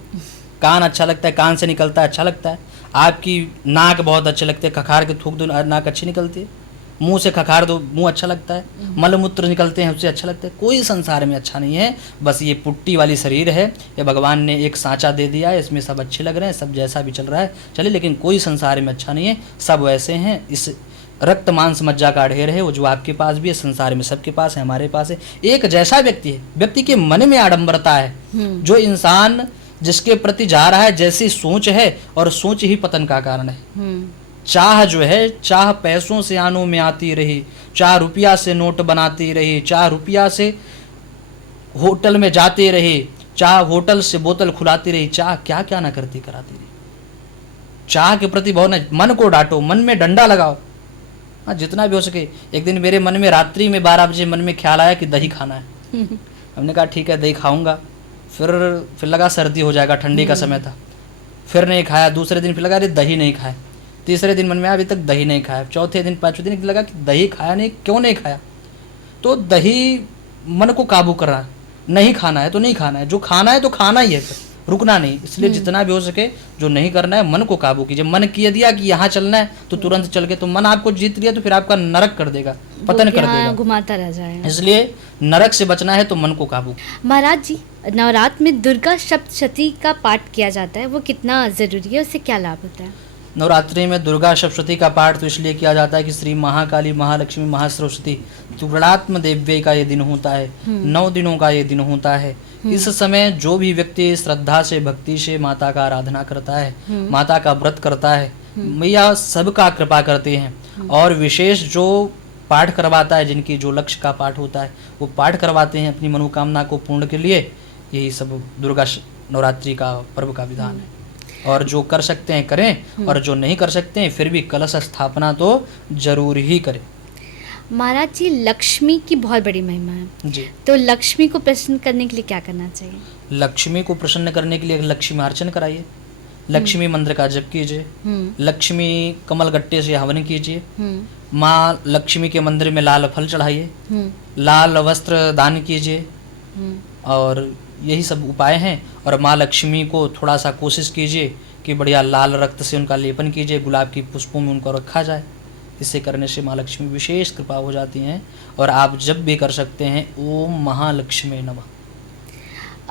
कान अच्छा लगता है, कान से निकलता है, अच्छा लगता है। आपकी नाक बहुत अच्छी लगती है, खखार के थूक दो, नाक अच्छी निकलती है। मुंह से खखार दो, मुंह अच्छा लगता है। मल मूत्र निकलते हैं, उससे अच्छा लगता है। कोई संसार में अच्छा नहीं है, बस ये पुट्टी वाली शरीर है, ये भगवान ने एक सांचा दे दिया है, इसमें सब अच्छे लग रहे हैं, सब जैसा भी चल रहा है चले, लेकिन कोई संसार में अच्छा नहीं है, सब वैसे हैं। इस रक्त मांस मज्जा का ढेर है, वो जो आपके पास भी है, संसार में सबके पास है, हमारे पास है। एक जैसा व्यक्ति है, व्यक्ति के मन में आडंबरता है। जो इंसान जिसके प्रति जा रहा है, जैसी सोच है, और सोच ही पतन का कारण है। चाह जो है, चाह पैसों से आनों में आती रही, चाह रुपया से नोट बनाती रही, चाह रुपया से होटल में जाती रही, चाह होटल से बोतल खुलाती रही, चाह क्या क्या ना करती कराती रही। चाह के प्रति बहुत, मन को डांटो, मन में डंडा लगाओ, हाँ जितना भी हो सके। एक दिन मेरे मन में रात्रि में 12 बजे मन में ख्याल आया कि दही खाना है। हमने कहा ठीक है दही खाऊंगा। फिर लगा सर्दी हो जाएगा, ठंडी का समय था, फिर नहीं खाया। दूसरे दिन फिर लगा अरे दही नहीं खाया। तीसरे दिन मन में अभी तक दही नहीं खाया। चौथे दिन, पांचवें दिन लगा कि दही खाया नहीं, क्यों नहीं खाया? तो दही मन को काबू कर रहा है, नहीं खाना है तो नहीं खाना है, जो खाना है तो खाना ही है, फिर रुकना नहीं। इसलिए जितना भी हो सके जो नहीं करना है, मन को काबू कीजिए। मन किए दिया कि यहाँ चलना है तो तुरंत चल के, तो मन आपको जीत लिया तो फिर आपका नरक कर देगा, पतन कर देगा, घुमाता रह जाएगा। इसलिए नरक से बचना है तो मन को काबू। महाराज जी, नवरात्र में दुर्गा सप्तशती का पाठ किया जाता है, वो कितना जरूरी है, उससे क्या लाभ होता है? नवरात्रि में दुर्गा सप्तशती का पाठ तो इसलिए किया जाता है कि श्री महाकाली, महालक्ष्मी, महासरस्वती, त्रिगुणात्म देव्य का ये दिन होता है। 9 दिनों का ये दिन होता है। इस समय जो भी व्यक्ति श्रद्धा से, भक्ति से माता का आराधना करता है, माता का व्रत करता है, मैया सबका कृपा करते हैं। और विशेष जो पाठ करवाता है, जिनकी जो लक्ष्य का पाठ होता है, वो पाठ करवाते हैं अपनी मनोकामना को पूर्ण के लिए। यही सब दुर्गा नवरात्रि का पर्व का विधान है। और जो कर सकते हैं करें, और जो नहीं कर सकते हैं फिर भी कलश स्थापना तो जरूर ही करें। महाराज जी, लक्ष्मी की बहुत बड़ी महिमा है जी। तो लक्ष्मी को प्रसन्न करने के लिए क्या करना चाहिए? लक्ष्मी को प्रसन्न करने के लिए लक्ष्मी अर्चन कराइए, लक्ष्मी मंत्र का जप कीजिए, लक्ष्मी कमल गट्टे से हवन कीजिए, माँ लक्ष्मी के मंदिर में लाल फल चढ़ाइए, लाल वस्त्र दान कीजिए, और यही सब उपाय हैं। और माँ लक्ष्मी को थोड़ा सा कोशिश कीजिए कि बढ़िया लाल रक्त से उनका लेपन कीजिए, गुलाब की पुष्पों में उनको रखा जाए। इससे करने से माँ लक्ष्मी विशेष कृपा हो जाती हैं। और आप जब भी कर सकते हैं ओम महालक्ष्मी नमः।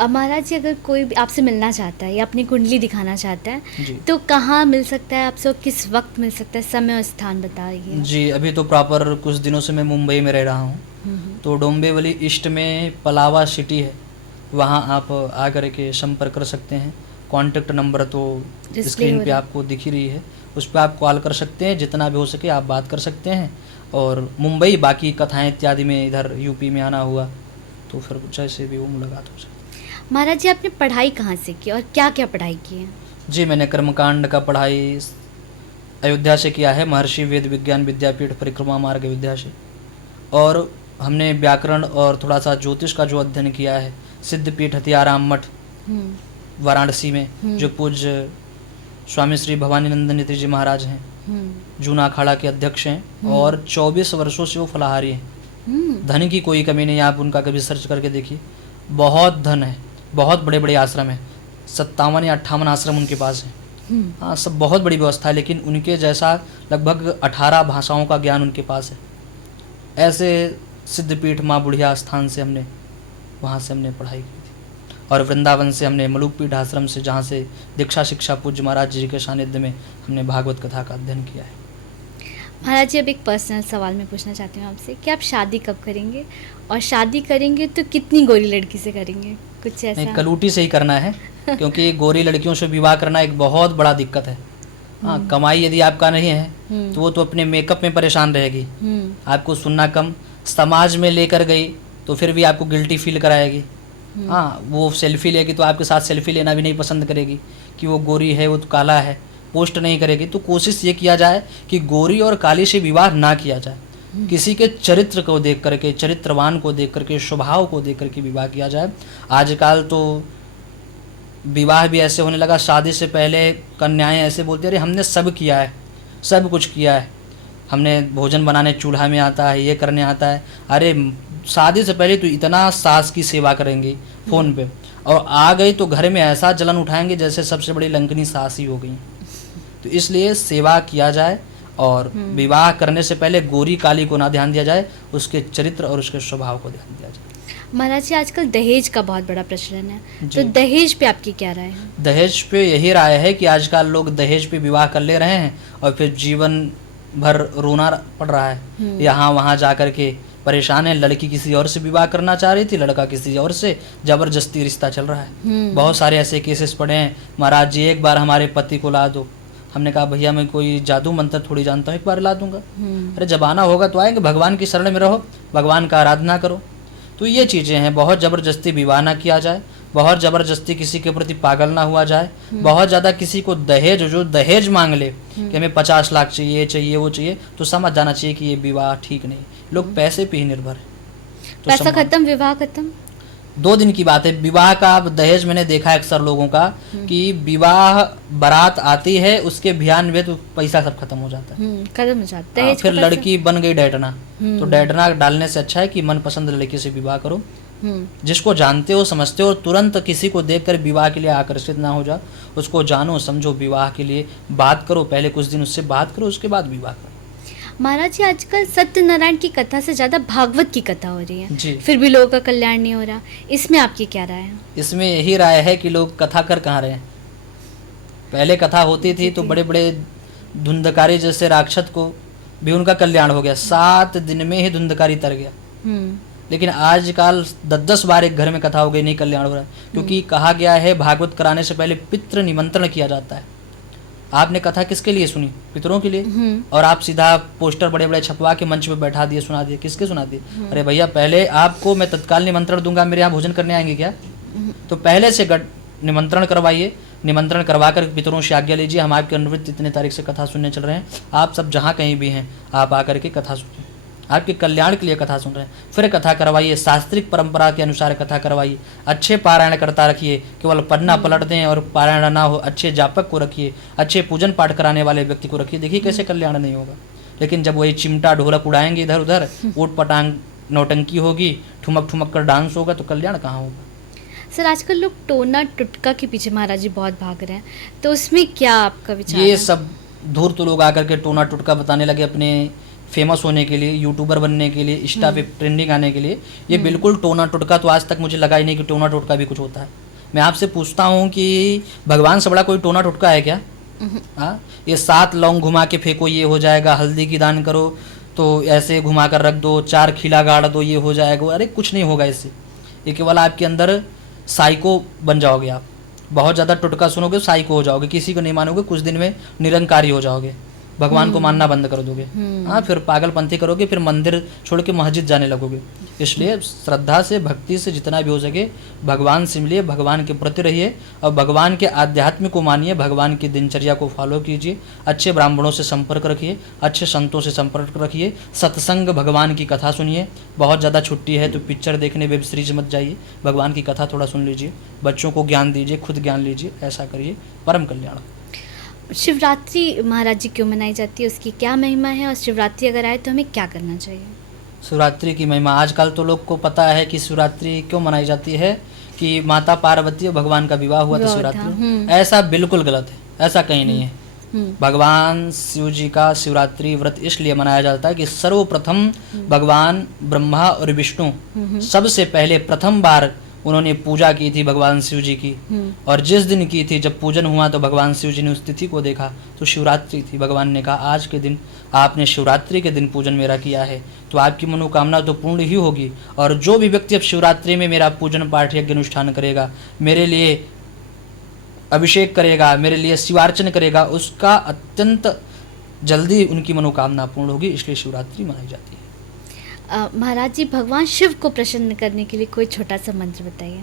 महाराज जी, अगर कोई भी आपसे मिलना चाहता है या अपनी कुंडली दिखाना चाहता है जी। तो कहाँ मिल सकता है आपसे, किस वक्त मिल सकता है, समय और स्थान बताइए। जी, अभी तो प्रॉपर कुछ दिनों से मैं मुंबई में रह रहा हूँ, तो डोंबिवली ईस्ट में पलावा सिटी है, वहाँ आप आकर के संपर्क कर सकते हैं। कॉन्टेक्ट नंबर तो स्क्रीन पे आपको दिख ही रही है, उस पर आप कॉल कर सकते हैं, जितना भी हो सके आप बात कर सकते हैं। और मुंबई बाकी कथाएं इत्यादि में इधर यूपी में आना हुआ तो फिर जैसे भी वो मुलाकात हो सकती है। महाराज जी, आपने पढ़ाई कहाँ से की और क्या क्या पढ़ाई की है? जी, मैंने कर्मकांड का पढ़ाई अयोध्या से किया है, महर्षि वेद विज्ञान विद्यापीठ परिक्रमा मार्ग अयोध्या से। और हमने व्याकरण और थोड़ा सा ज्योतिष का जो अध्ययन किया है, सिद्धपीठ हथियाराम मठ वाराणसी में, जो पूज्य स्वामी श्री भवानीनंद नेत्री जी महाराज हैं, जूना अखाड़ा के अध्यक्ष हैं और 24 वर्षों से वो फलाहारी हैं। धन की कोई कमी नहीं, आप उनका कभी सर्च करके देखिए, बहुत धन है, बहुत बड़े बड़े आश्रम हैं, 57 या 58 आश्रम उनके पास हैं। हाँ, सब बहुत बड़ी व्यवस्था है, लेकिन उनके जैसा लगभग 18 भाषाओं का ज्ञान उनके पास है। ऐसे सिद्धपीठ माँ बुढ़िया स्थान से हमने वहाँ से हमने पढ़ाई की थी, और वृंदावन से हमने मलुकपीठ आश्रम से, जहाँ से दीक्षा शिक्षा पूज्य महाराज जी के सानिध्य में हमने भागवत कथा का अध्ययन किया है। महाराज जी, अब एक पर्सनल सवाल मैं पूछना चाहती हूँ आपसे कि आप शादी कब करेंगे, और शादी करेंगे तो कितनी गोरी लड़की से करेंगे? कुछ ऐसा? नहीं, कलूटी से ही करना है क्योंकि गोरी लड़कियों से विवाह करना एक बहुत बड़ा दिक्कत है। हाँ, कमाई यदि आपका नहीं है तो वो तो अपने मेकअप में परेशान रहेगी, आपको सुनना कम, समाज में लेकर गई तो फिर भी आपको गिल्टी फील कराएगी। हाँ, वो सेल्फी लेगी तो आपके साथ सेल्फी लेना भी नहीं पसंद करेगी कि वो गोरी है, वो तो काला है, पोस्ट नहीं करेगी। तो कोशिश ये किया जाए कि गोरी और काली से विवाह ना किया जाए, किसी के चरित्र को देख करके, चरित्रवान को देख करके, स्वभाव को देख करके विवाह किया जाए। आजकल तो विवाह भी ऐसे होने लगा, शादी से पहले कन्याएं ऐसे बोलती है, अरे हमने सब किया है, सब कुछ किया है, हमने भोजन बनाने चूल्हा में आता है, ये करने आता है। अरे शादी से पहले तो इतना सास की सेवा करेंगे फ़ोन पे, और आ गई तो घर में ऐसा जलन उठाएंगे जैसे सबसे बड़ी लंकनी सास ही हो गई। तो इसलिए सेवा किया जाए, और विवाह करने से पहले गोरी काली को ना ध्यान दिया जाए, उसके चरित्र और उसके स्वभाव को ध्यान दिया जाए। महाराज जी, आजकल दहेज का बहुत बड़ा प्रचलन है, तो दहेज पे आपकी क्या राय है? दहेज पे यही राय है कि आजकल लोग दहेज पे विवाह कर ले रहे हैं और फिर जीवन भर रोना पड़ रहा है, यहाँ वहाँ जा कर के परेशान है। लड़की किसी और से विवाह करना चाह रही थी, लड़का किसी और से, जबरदस्ती रिश्ता चल रहा है। बहुत सारे ऐसे केसेस पड़े हैं, महाराज जी एक बार हमारे पति को ला दो। हमने कहा भैया मैं कोई जादू मंत्र थोड़ी जानता हूँ, एक बार ला दूंगा। अरे जब आना होगा तो आएंगे, भगवान की शरण में रहो, भगवान का आराधना करो। तो ये चीज़ें हैं, बहुत ज़बरदस्ती विवाह ना किया जाए, बहुत ज़बरदस्ती किसी के प्रति पागल ना हुआ जाए, बहुत ज़्यादा किसी को दहेज, जो दहेज मांग ले कि हमें 50 लाख चाहिए, चाहिए वो चाहिए, तो समझ जाना चाहिए कि ये विवाह ठीक नहीं। लोग पैसे पे ही निर्भर है, तो पैसा खत्म, विवाह खत्म। 2 दिन की बात है विवाह का। अब दहेज मैंने देखा है अक्सर लोगों का कि विवाह बारात आती है, उसके ध्यान में तो पैसा सब खत्म हो जाता है, खत्म हो जाता है। फिर लड़की बन गई डैटना। तो डैटना डालने से अच्छा है कि मनपसंद लड़की से विवाह करो, जिसको जानते हो, समझते हो, तुरंत किसी को देखकर विवाह के लिए आकर्षित ना हो जाओ, उसको जानो समझो, विवाह के लिए बात करो, पहले कुछ दिन उससे बात करो, उसके बाद विवाह करो। महाराज जी, आजकल सत्यनारायण की कथा से ज़्यादा भागवत की कथा हो रही है जी। फिर भी लोगों का कल्याण नहीं हो रहा, इसमें आपकी क्या राय है? इसमें यही राय है कि लोग कथा कर कहाँ रहे हैं। पहले कथा होती थी तो बड़े बड़े धुंधकारी जैसे राक्षस को भी उनका कल्याण हो गया, 7 दिन में ही धुंधकारी तर गया। लेकिन आजकल 10-10 बार एक घर में कथा हो गई, नहीं कल्याण हो रहा, क्योंकि कहा गया है भागवत कराने से पहले पितृ निमंत्रण किया जाता है। आपने कथा किसके लिए सुनी? पितरों के लिए। और आप सीधा पोस्टर बड़े बड़े छपवा के मंच पे बैठा दिए, सुना दिए, किसके सुना दिए? अरे भैया पहले आपको मैं तत्काल निमंत्रण दूंगा, मेरे यहाँ भोजन करने आएंगे क्या? तो पहले से निमंत्रण करवाइए, निमंत्रण करवा कर पितरों से आज्ञा लीजिए, हम आपके अनुवृत्त इतने तारीख से कथा सुनने चल रहे हैं, आप सब जहाँ कहीं भी हैं आप आकर के कथा सुनिए, आपके कल्याण के लिए कथा सुन रहे हैं। फिर कथा करवाइए, शास्त्रिक परंपरा के अनुसार कथा करवाइए, अच्छे पारायण करता रखिए, केवल पन्ना पलट दें और पारायण ना हो, अच्छे जापक को रखिए, अच्छे पूजन पाठ कराने वाले व्यक्ति को रखिए, देखिए कैसे कल्याण नहीं होगा। लेकिन जब वही चिमटा ढोलक उड़ाएंगे इधर उधर, ऊट पटांग नौटंकी होगी, ठुमक ठुमक कर डांस होगा, तो कल्याण कहाँ होगा? सर, आजकल लोग टोना टुटका के पीछे महाराज जी बहुत भाग रहे हैं, तो उसमें क्या आपका विचार है? ये सब धूर्त लोग आकर के टोना टुटका बताने लगे अपने फेमस होने के लिए, यूट्यूबर बनने के लिए, इंस्टा पे ट्रेंडिंग आने के लिए। ये बिल्कुल टोना टुटका, तो आज तक मुझे लगा ही नहीं कि टोना टुटका भी कुछ होता है। मैं आपसे पूछता हूँ कि भगवान से बड़ा कोई टोना टुटका है क्या? हाँ, ये 7 लौंग घुमा के फेंको ये हो जाएगा, हल्दी की दान करो तो ऐसे घुमा कर रख दो, 4 खिला गाड़ दो ये हो जाएगा, अरे कुछ नहीं होगा इससे। ये केवल आपके अंदर साइको बन जाओगे, आप बहुत ज़्यादा टुटका सुनोगे साइको हो जाओगे, किसी को नहीं मानोगे, कुछ दिन में निरंकारी हो जाओगे। भगवान को मानना बंद कर दोगे। हाँ, फिर पागलपंथी करोगे, फिर मंदिर छोड़ के मस्जिद जाने लगोगे। इसलिए श्रद्धा से, भक्ति से जितना भी हो सके भगवान से मिलिए, भगवान के प्रति रहिए और भगवान के आध्यात्म को मानिए, भगवान की दिनचर्या को फॉलो कीजिए, अच्छे ब्राह्मणों से संपर्क रखिए, अच्छे संतों से संपर्क रखिए, सत्संग, भगवान की कथा सुनिए। बहुत ज़्यादा छुट्टी है तो पिक्चर देखने, वेब सीरीज मत जाइए, भगवान की कथा थोड़ा सुन लीजिए, बच्चों को ज्ञान दीजिए, खुद ज्ञान लीजिए, ऐसा करिए, परम कल्याण। शिवरात्रि महाराज जी क्यों मनाई जाती है, उसकी क्या महिमा है, और शिवरात्रि अगर आए तो हमें क्या करना चाहिए? शिवरात्रि की महिमा आजकल तो लोग को पता है कि शिवरात्रि क्यों मनाई जाती है, कि माता पार्वती और भगवान का विवाह हुआ था शिवरात्रि। ऐसा बिल्कुल गलत है, ऐसा कहीं नहीं है। भगवान शिव जी का शिवरात्रि व्रत इसलिए मनाया जाता है कि सर्वप्रथम भगवान ब्रह्मा और विष्णु सबसे पहले प्रथम बार उन्होंने पूजा की थी भगवान शिव जी की, और जिस दिन की थी, जब पूजन हुआ तो भगवान शिव जी ने उस तिथि को देखा तो शिवरात्रि थी। भगवान ने कहा आज के दिन आपने शिवरात्रि के दिन पूजन मेरा किया है तो आपकी मनोकामना तो पूर्ण ही होगी, और जो भी व्यक्ति अब शिवरात्रि में मेरा पूजन पाठ यज्ञ अनुष्ठान करेगा, मेरे लिए अभिषेक करेगा, मेरे लिए शिवार्चन करेगा, उसका अत्यंत जल्दी उनकी मनोकामना पूर्ण होगी। इसलिए शिवरात्रि मनाई जाती है। महाराज जी, भगवान शिव को प्रसन्न करने के लिए कोई छोटा सा मंत्र बताइए।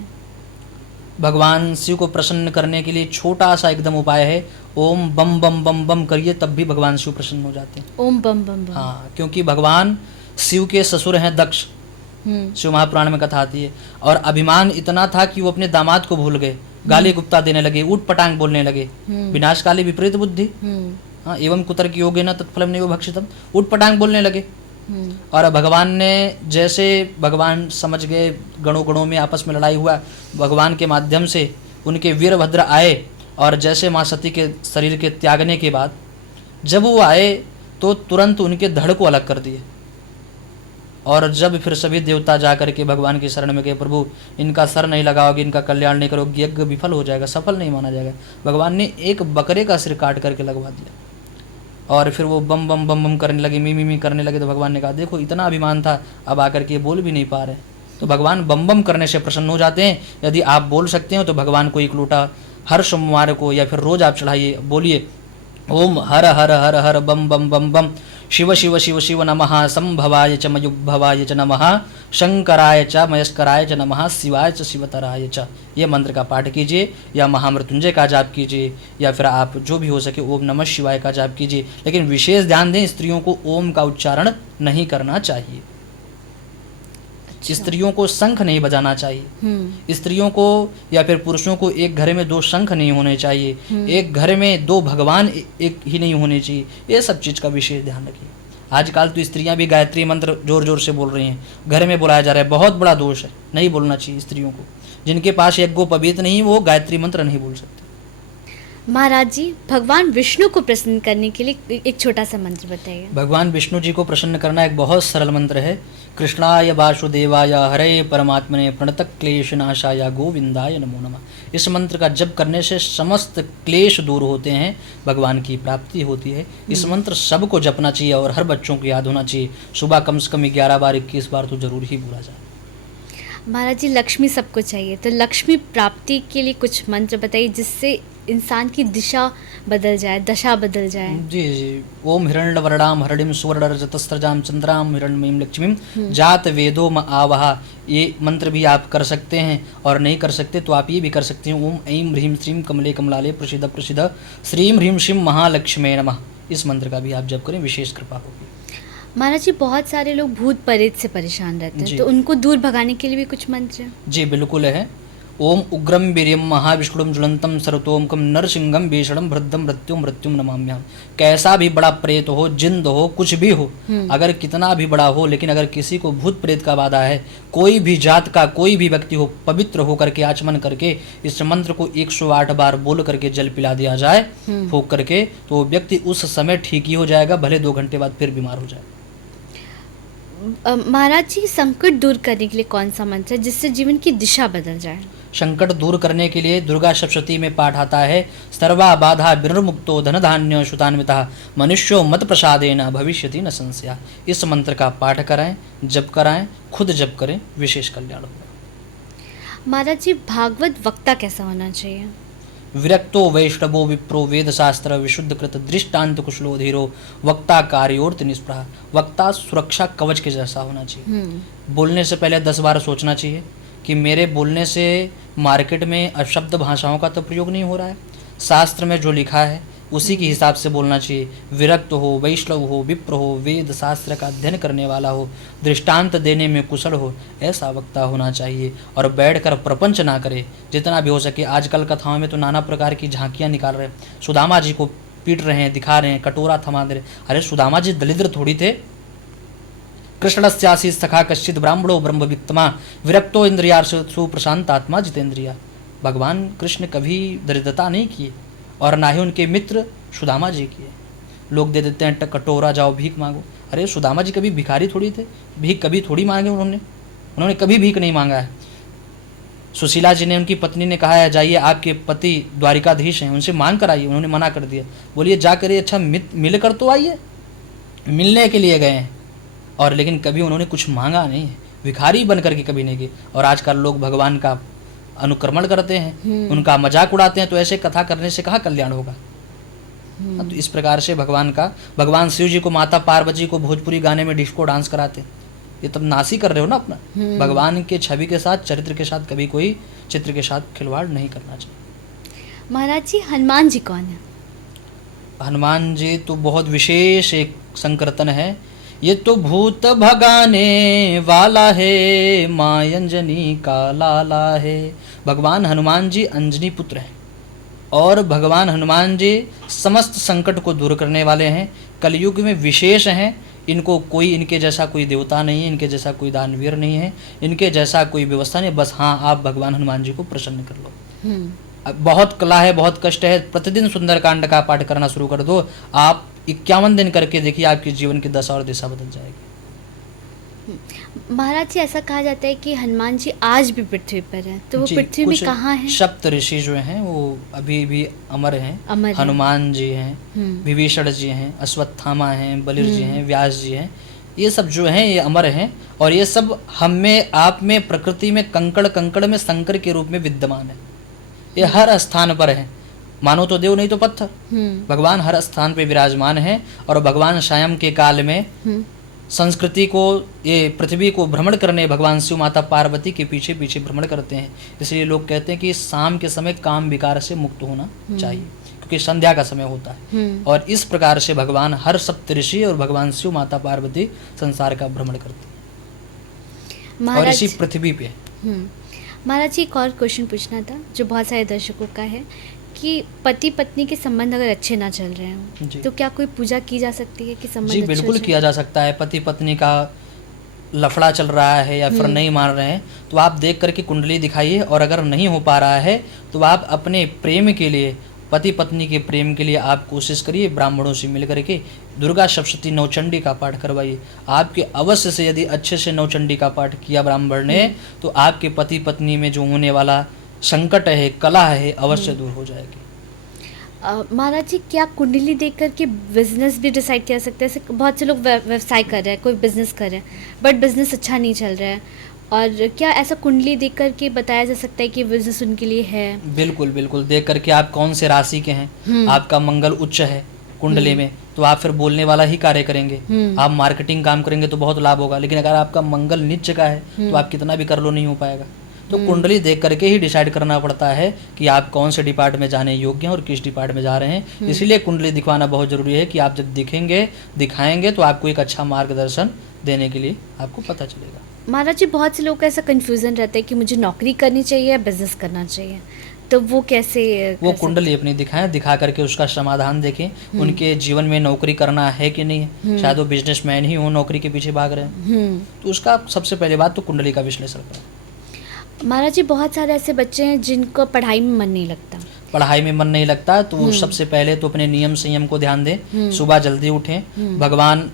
भगवान शिव को प्रसन्न करने के लिए छोटा सा एकदम उपाय है, ओम बम बम बम बम करिए, तब भी भगवान शिव प्रसन्न हो जाते हैं। ओम बम बम बम। हाँ, क्योंकि भगवान शिव के ससुर हैं दक्ष, शिव महापुराण में कथा आती है, और अभिमान इतना था कि वो अपने दामाद को भूल गए, गाली गुप्ता देने लगे, ऊट पटांग बोलने लगे, विनाशकाली विपरीत बुद्धि, हाँ, एवं कुतर्क योगेन तत्फलम नैव भक्षितम, ऊट पटांग बोलने लगे। और भगवान ने जैसे, भगवान समझ गए, गणों गणों में आपस में लड़ाई हुआ, भगवान के माध्यम से उनके वीरभद्र आए, और जैसे माँ सती के शरीर के त्यागने के बाद जब वो आए तो तुरंत उनके धड़ को अलग कर दिए, और जब फिर सभी देवता जा करके भगवान की शरण में गए, प्रभु इनका सर नहीं लगाओगे, इनका कल्याण नहीं करोगे, यज्ञ विफल हो जाएगा, सफल नहीं माना जाएगा। भगवान ने एक बकरे का सिर काट करके लगवा दिया, और फिर वो बम बम बम बम करने लगे, मी मी मी करने लगे। तो भगवान ने कहा देखो इतना अभिमान था, अब आकर के ये बोल भी नहीं पा रहे। तो भगवान बम बम करने से प्रसन्न हो जाते हैं। यदि आप बोल सकते हो तो भगवान को एक लोटा हर सोमवार को या फिर रोज आप चढ़ाइए, बोलिए ओम हर हर हर हर बम बम बम बम, शिव शिव शिव शिव नमः, संभवाय च मयुग्भवाय च नमः, शंकराय च मयस्कराय च नमः, शिवाय च शिवतराय च। ये मंत्र का पाठ कीजिए, या महामृत्युंजय का जाप कीजिए, या फिर आप जो भी हो सके ओम नमः शिवाय का जाप कीजिए। लेकिन विशेष ध्यान दें, स्त्रियों को ओम का उच्चारण नहीं करना चाहिए। स्त्रियों को शंख नहीं बजाना चाहिए, स्त्रियों को या फिर पुरुषों को एक घर में दो शंख नहीं होने चाहिए, एक घर में दो भगवान एक ही नहीं होने चाहिए। ये सब चीज़ का विशेष ध्यान रखिए। आजकल तो स्त्रियां भी गायत्री मंत्र जोर जोर से बोल रही हैं, घर में बुलाया जा रहा है, बहुत बड़ा दोष है, नहीं बोलना चाहिए स्त्रियों को। जिनके पास यज्ञोपवीत नहीं, वो गायत्री मंत्र नहीं बोल सकते। महाराज जी, भगवान विष्णु को प्रसन्न करने के लिए एक छोटा सा मंत्र बताइए। भगवान विष्णु जी को प्रसन्न करना एक बहुत सरल मंत्र है। कृष्णाय वासुदेवाय हरे परमात्मने प्रणत क्लेश नाशाय गोविंदाय नमो नमः। इस मंत्र का जप करने से समस्त क्लेश दूर होते हैं, भगवान की प्राप्ति होती है। इस मंत्र सबको जपना चाहिए और हर बच्चों को याद होना चाहिए। सुबह कम से कम 11 बार 21 बार तो जरूर ही बोला जाए। महाराज जी, लक्ष्मी सबको चाहिए, तो लक्ष्मी प्राप्ति के लिए कुछ मंत्र बताइए जिससे इंसान की दिशा बदल जाए, दशा बदल जाए। जी जी। ओम हिरण्यवर्णाम हरणिम सुवर्णरजतस्रजाम चंद्राम हिरण्मयीं लक्ष्मीम जात वेदो म आवाहा। ये मंत्र भी आप कर सकते हैं, और नहीं कर सकते तो आप ये भी कर सकते हैं, ओम ऐं ह्रीं श्रीं कमले कमलाले प्रसिद्ध प्रसिद्ध श्रीं ह्रीं श्रीं महालक्ष्मी नमः। इस मंत्र का भी आप जप करें, विशेष कृपा होगी। महाराज जी, बहुत सारे लोग भूत प्रेत से परेशान रहते हैं, तो उनको दूर भगाने के लिए भी कुछ मंत्र हैं? जी बिल्कुल है। ओम उग्रम वीर्यम महाविष्णुम ज्वलंतम सर्वतोमुखम नरसिंहम भीषणम भृद्धम मृत्युम मृत्युम नमाम्यहम्। कैसा भी बड़ा प्रेत हो, जिंद हो, कुछ भी हो, अगर कितना भी बड़ा हो, लेकिन अगर किसी को भूत प्रेत का बाधा है, कोई भी जात का कोई भी व्यक्ति हो, पवित्र होकर के आचमन करके इस मंत्र को 108 बार बोल करके जल पिला दिया जाए फूंक करके, तो वो व्यक्ति उस समय ठीक ही हो जाएगा, भले 2 घंटे बाद फिर बीमार हो जाए। महाराज जी, संकट दूर करने के लिए कौन सा मंत्र है जिससे जीवन की दिशा बदल जाए? संकट दूर करने के लिए दुर्गा सप्तशती में पाठ आता है, सर्वा बाधा विनिर्मुक्तो धन धान्य सुतान्वितः मनुष्यो मत प्रसादेन भविष्यति न संशया। इस मंत्र का पाठ कराएं, जप कराएं, खुद जप करें, विशेष कल्याण होगा। महाराज जी, भागवत वक्ता कैसा होना चाहिए? विरक्तो वैष्णवो विप्रो वेद शास्त्र विशुद्ध कृत दृष्टांत कुशलो धीरो वक्ता कार्योर्त निष्प्रह। वक्ता सुरक्षा कवच के जैसा होना चाहिए। बोलने से पहले 10 बार सोचना चाहिए कि मेरे बोलने से मार्केट में अशब्द भाषाओं का तो प्रयोग नहीं हो रहा है, शास्त्र में जो लिखा है उसी के हिसाब से बोलना चाहिए। विरक्त हो, वैष्णव हो, विप्र हो, वेद शास्त्र का अध्ययन करने वाला हो, दृष्टांत देने में कुशल हो, ऐसा वक्ता होना चाहिए। और बैठकर प्रपंच ना करे, जितना भी हो सके। आजकल कथाओं में तो नाना प्रकार की झांकियाँ निकाल रहे हैं, सुदामा जी को पीट रहे हैं, दिखा रहे हैं, कटोरा थमा दे रहे। अरे सुदामा जी दलिद्र थोड़ी थे। कृष्णस्यासी सखा कश्चित ब्राह्मणो ब्रह्मवित्तमा विरक्तो इंद्रियार्षु प्रशांत आत्मा जितेंद्रिया। भगवान कृष्ण कभी दरिद्रता नहीं किए और ना ही उनके मित्र सुदामा जी किए। लोग दे देते हैं कटोरा, जाओ भीख मांगो। अरे सुदामा जी कभी भिखारी थोड़ी थे, भीख कभी थोड़ी मांगे उन्होंने कभी भीख नहीं मांगा है। सुशीला जी ने, उनकी पत्नी ने कहा है जाइए आपके पति द्वारिकाधीश हैं, उनसे मांग कर आइए। उन्होंने मना कर दिया, बोलिए जा कर अच्छा मिल कर तो आइए। मिलने के लिए गए हैं और लेकिन कभी उन्होंने कुछ मांगा नहीं है, भिखारी बन करके कभी नहीं गए। और आजकल लोग भगवान का अनुक्रमण करते हैं, उनका मजाक उड़ाते हैं, तो ऐसे कथा करने से कहाँ कल्याण होगा। तो इस प्रकार से भगवान शिव जी को, माता पार्वती को भोजपुरी गाने में डिस्को डांस कराते, ये तब नासी कर रहे हो ना अपना। भगवान के छवि के साथ, चरित्र के साथ कभी कोई चित्र के साथ खिलवाड़ नहीं करना चाहिए। महाराज जी, हनुमान जी कौन है? हनुमान जी तो बहुत विशेष एक संकीर्तन है। ये तो भूत भगाने वाला है, माँ अंजनी का लाला है। भगवान हनुमान जी अंजनी पुत्र हैं और भगवान हनुमान जी समस्त संकट को दूर करने वाले हैं। कलयुग में विशेष हैं। इनको कोई, इनके जैसा कोई देवता नहीं है, इनके जैसा कोई दानवीर नहीं है, इनके जैसा कोई व्यवस्था नहीं। बस हाँ, आप भगवान हनुमान जी को प्रसन्न कर लो। अब बहुत कला है, बहुत कष्ट है, प्रतिदिन सुंदरकांड का पाठ करना शुरू कर दो। आप 51 दिन करके देखिए, आपके जीवन की दशा और दिशा बदल जाएगी। महाराज जी, ऐसा कहा जाता है कि हनुमान जी आज भी पृथ्वी पर हैं, तो वो पृथ्वी में कहाँ हैं? सप्त ऋषि जो हैं वो अभी भी अमर हैं। हनुमान जी हैं, विभीषण जी हैं, अश्वत्थामा हैं, बलिर जी हैं, व्यास जी हैं। ये सब जो हैं ये अमर हैं और ये सब हम में, आप में, प्रकृति में कंकड़ में शंकर के रूप में विद्यमान है। ये हर स्थान पर है, मानो तो देव नहीं तो पत्थर। भगवान हर स्थान पे विराजमान है और भगवान स्वयं के काल में संस्कृति को, ये पृथ्वी को भ्रमण करने भगवान शिव माता पार्वती के पीछे पीछे भ्रमण करते हैं। इसलिए लोग कहते हैं कि शाम के समय काम विकार से मुक्त होना चाहिए, क्योंकि संध्या का समय होता है। और इस प्रकार से भगवान हर सप्तऋषि और भगवान शिव माता पार्वती संसार का भ्रमण करते हैं और इसी पृथ्वी पे। महाराज जी, एक और क्वेश्चन पूछना था जो बहुत सारे दर्शकों का है कि पति पत्नी के संबंध अगर अच्छे ना चल रहे हों तो क्या कोई पूजा की जा सकती है कि संबंध? जी बिल्कुल किया जा सकता है। पति पत्नी का लफड़ा चल रहा है या फिर नहीं मान रहे हैं तो आप देख करके कुंडली दिखाइए, और अगर नहीं हो पा रहा है तो आप अपने प्रेम के लिए, पति पत्नी के प्रेम के लिए आप कोशिश करिए, ब्राह्मणों से मिल करके दुर्गा सप्तशती नवचंडी का पाठ करवाइए। आपके अवश्य से, यदि अच्छे से नवचंडी का पाठ किया ब्राह्मण ने, तो आपके पति पत्नी में जो होने वाला संकट है, कला है, अवश्य दूर हो जाएगी। महाराज जी, क्या कुंडली देख कर के बिजनेस भी डिसाइड किया सकते हैं? बहुत से लोग व्यवसाय कर रहे हैं, कोई बिजनेस कर रहे हैं बट बिजनेस अच्छा नहीं चल रहा है, और क्या ऐसा कुंडली देख कर के बताया जा सकता है कि बिजनेस उनके लिए है? बिल्कुल बिल्कुल, देख करके आप कौन से राशि के हैं, आपका मंगल उच्च है कुंडली में तो आप फिर बोलने वाला ही कार्य करेंगे। आप मार्केटिंग काम करेंगे तो बहुत लाभ होगा, लेकिन अगर आपका मंगल नीच का है तो आप कितना भी कर लो नहीं हो पाएगा। तो कुंडली देख करके ही डिसाइड करना पड़ता है कि आप कौन से डिपार्टमेंट में जाने योग्य हैं और किस डिपार्टमेंट में जा रहे हैं। इसलिए कुंडली दिखवाना बहुत जरूरी है कि आप जब दिखाएंगे तो आपको एक अच्छा मार्गदर्शन देने के लिए आपको पता चलेगा। महाराज जी, बहुत से लोगों का ऐसा कंफ्यूजन रहता है कि मुझे नौकरी करनी चाहिए या बिजनेस करना चाहिए, तो वो कैसे? वो कुंडली अपनी दिखाएं, दिखा करके उसका समाधान देखें। उनके जीवन में नौकरी करना है कि नहीं है, शायद वो बिजनेसमैन ही हो, नौकरी के पीछे भाग रहे हैं, तो उसका सबसे पहले बात तो कुंडली का विश्लेषण करें। महाराज जी, बहुत सारे ऐसे बच्चे हैं जिनको पढ़ाई में मन नहीं लगता, तो वो सबसे पहले तो अपने नियम संयम को ध्यान दें। सुबह जल्दी उठें, भगवान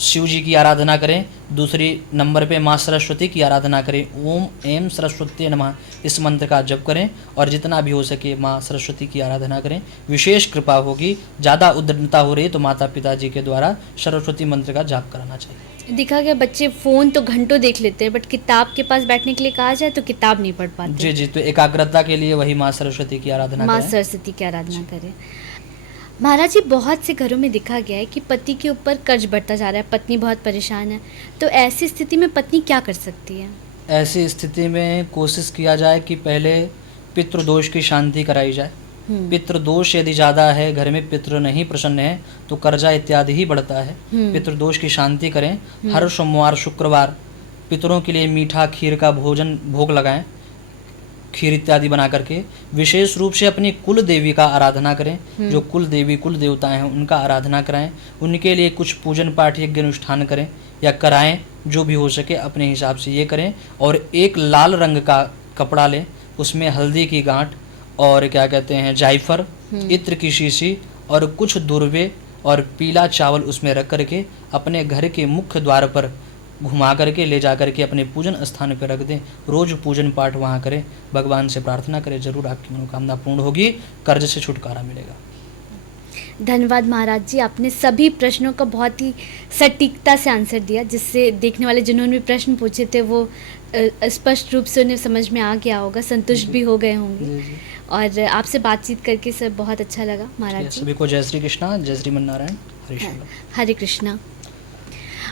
शिव जी की आराधना करें, दूसरी नंबर पे माँ सरस्वती की आराधना करें। ओम ऐं सरस्वती नमः इस मंत्र का जप करें और जितना भी हो सके माँ सरस्वती की आराधना करें, विशेष कृपा होगी। ज़्यादा उद्दंडता हो रही है तो माता पिताजी के द्वारा सरस्वती मंत्र का जाप कराना चाहिए। देखा गया बच्चे फ़ोन तो घंटों देख लेते हैं, बट किताब के पास बैठने के लिए कहा जाए तो किताब नहीं पढ़ पाते। जी जी, तो एकाग्रता के लिए वही माँ सरस्वती की आराधना माँ करें। सरस्वती की आराधना करें। महाराज जी, बहुत से घरों में देखा गया है कि पति के ऊपर कर्ज बढ़ता जा रहा है, पत्नी बहुत परेशान है, तो ऐसी स्थिति में पत्नी क्या कर सकती है? ऐसी स्थिति में कोशिश किया जाए कि पहले पितृदोष की शांति कराई जाए। पितृदोष यदि ज़्यादा है, घर में पितृ नहीं प्रसन्न है तो कर्जा इत्यादि ही बढ़ता है। पितृदोष की शांति करें। हर सोमवार शुक्रवार पितरों के लिए मीठा खीर का भोग लगाएं, खीर इत्यादि बना करके। विशेष रूप से अपनी कुल देवी का आराधना करें। जो कुल देवी कुल देवता हैं उनका आराधना कराएं। उनके लिए कुछ पूजन पाठ यज्ञ अनुष्ठान करें या कराएं, जो भी हो सके अपने हिसाब से ये करें। और एक लाल रंग का कपड़ा लें, उसमें हल्दी की गांठ और क्या कहते हैं जायफल, इत्र की शीशी और कुछ दुर्वे और पीला चावल उसमें रख करके अपने घर के मुख्य द्वार पर घुमा करके ले जा करके अपने पूजन स्थान पर रख दें। रोज पूजन पाठ वहाँ करें, भगवान से प्रार्थना करें, जरूर आपकी मनोकामना पूर्ण होगी, कर्ज से छुटकारा मिलेगा। धन्यवाद महाराज जी, आपने सभी प्रश्नों का बहुत ही सटीकता से आंसर दिया, जिससे देखने वाले जिन्होंने भी प्रश्न पूछे थे वो स्पष्ट रूप से उन्हें समझ में आ गया होगा, संतुष्ट भी हो गए होंगे। और आपसे बातचीत करके सब बहुत अच्छा लगा महाराज जी। सभी को जय श्री कृष्णा, जय श्रीमन नारायण, हरे कृष्ण। हरे कृष्णा।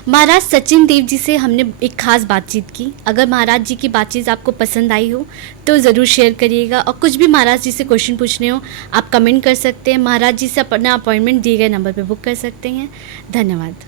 महाराज सचिन देव जी से हमने एक खास बातचीत की। अगर महाराज जी की बातचीत आपको पसंद आई हो तो ज़रूर शेयर करिएगा, और कुछ भी महाराज जी से क्वेश्चन पूछने हो आप कमेंट कर सकते हैं। महाराज जी से अपना अपॉइंटमेंट दिए गए नंबर पर बुक कर सकते हैं। धन्यवाद।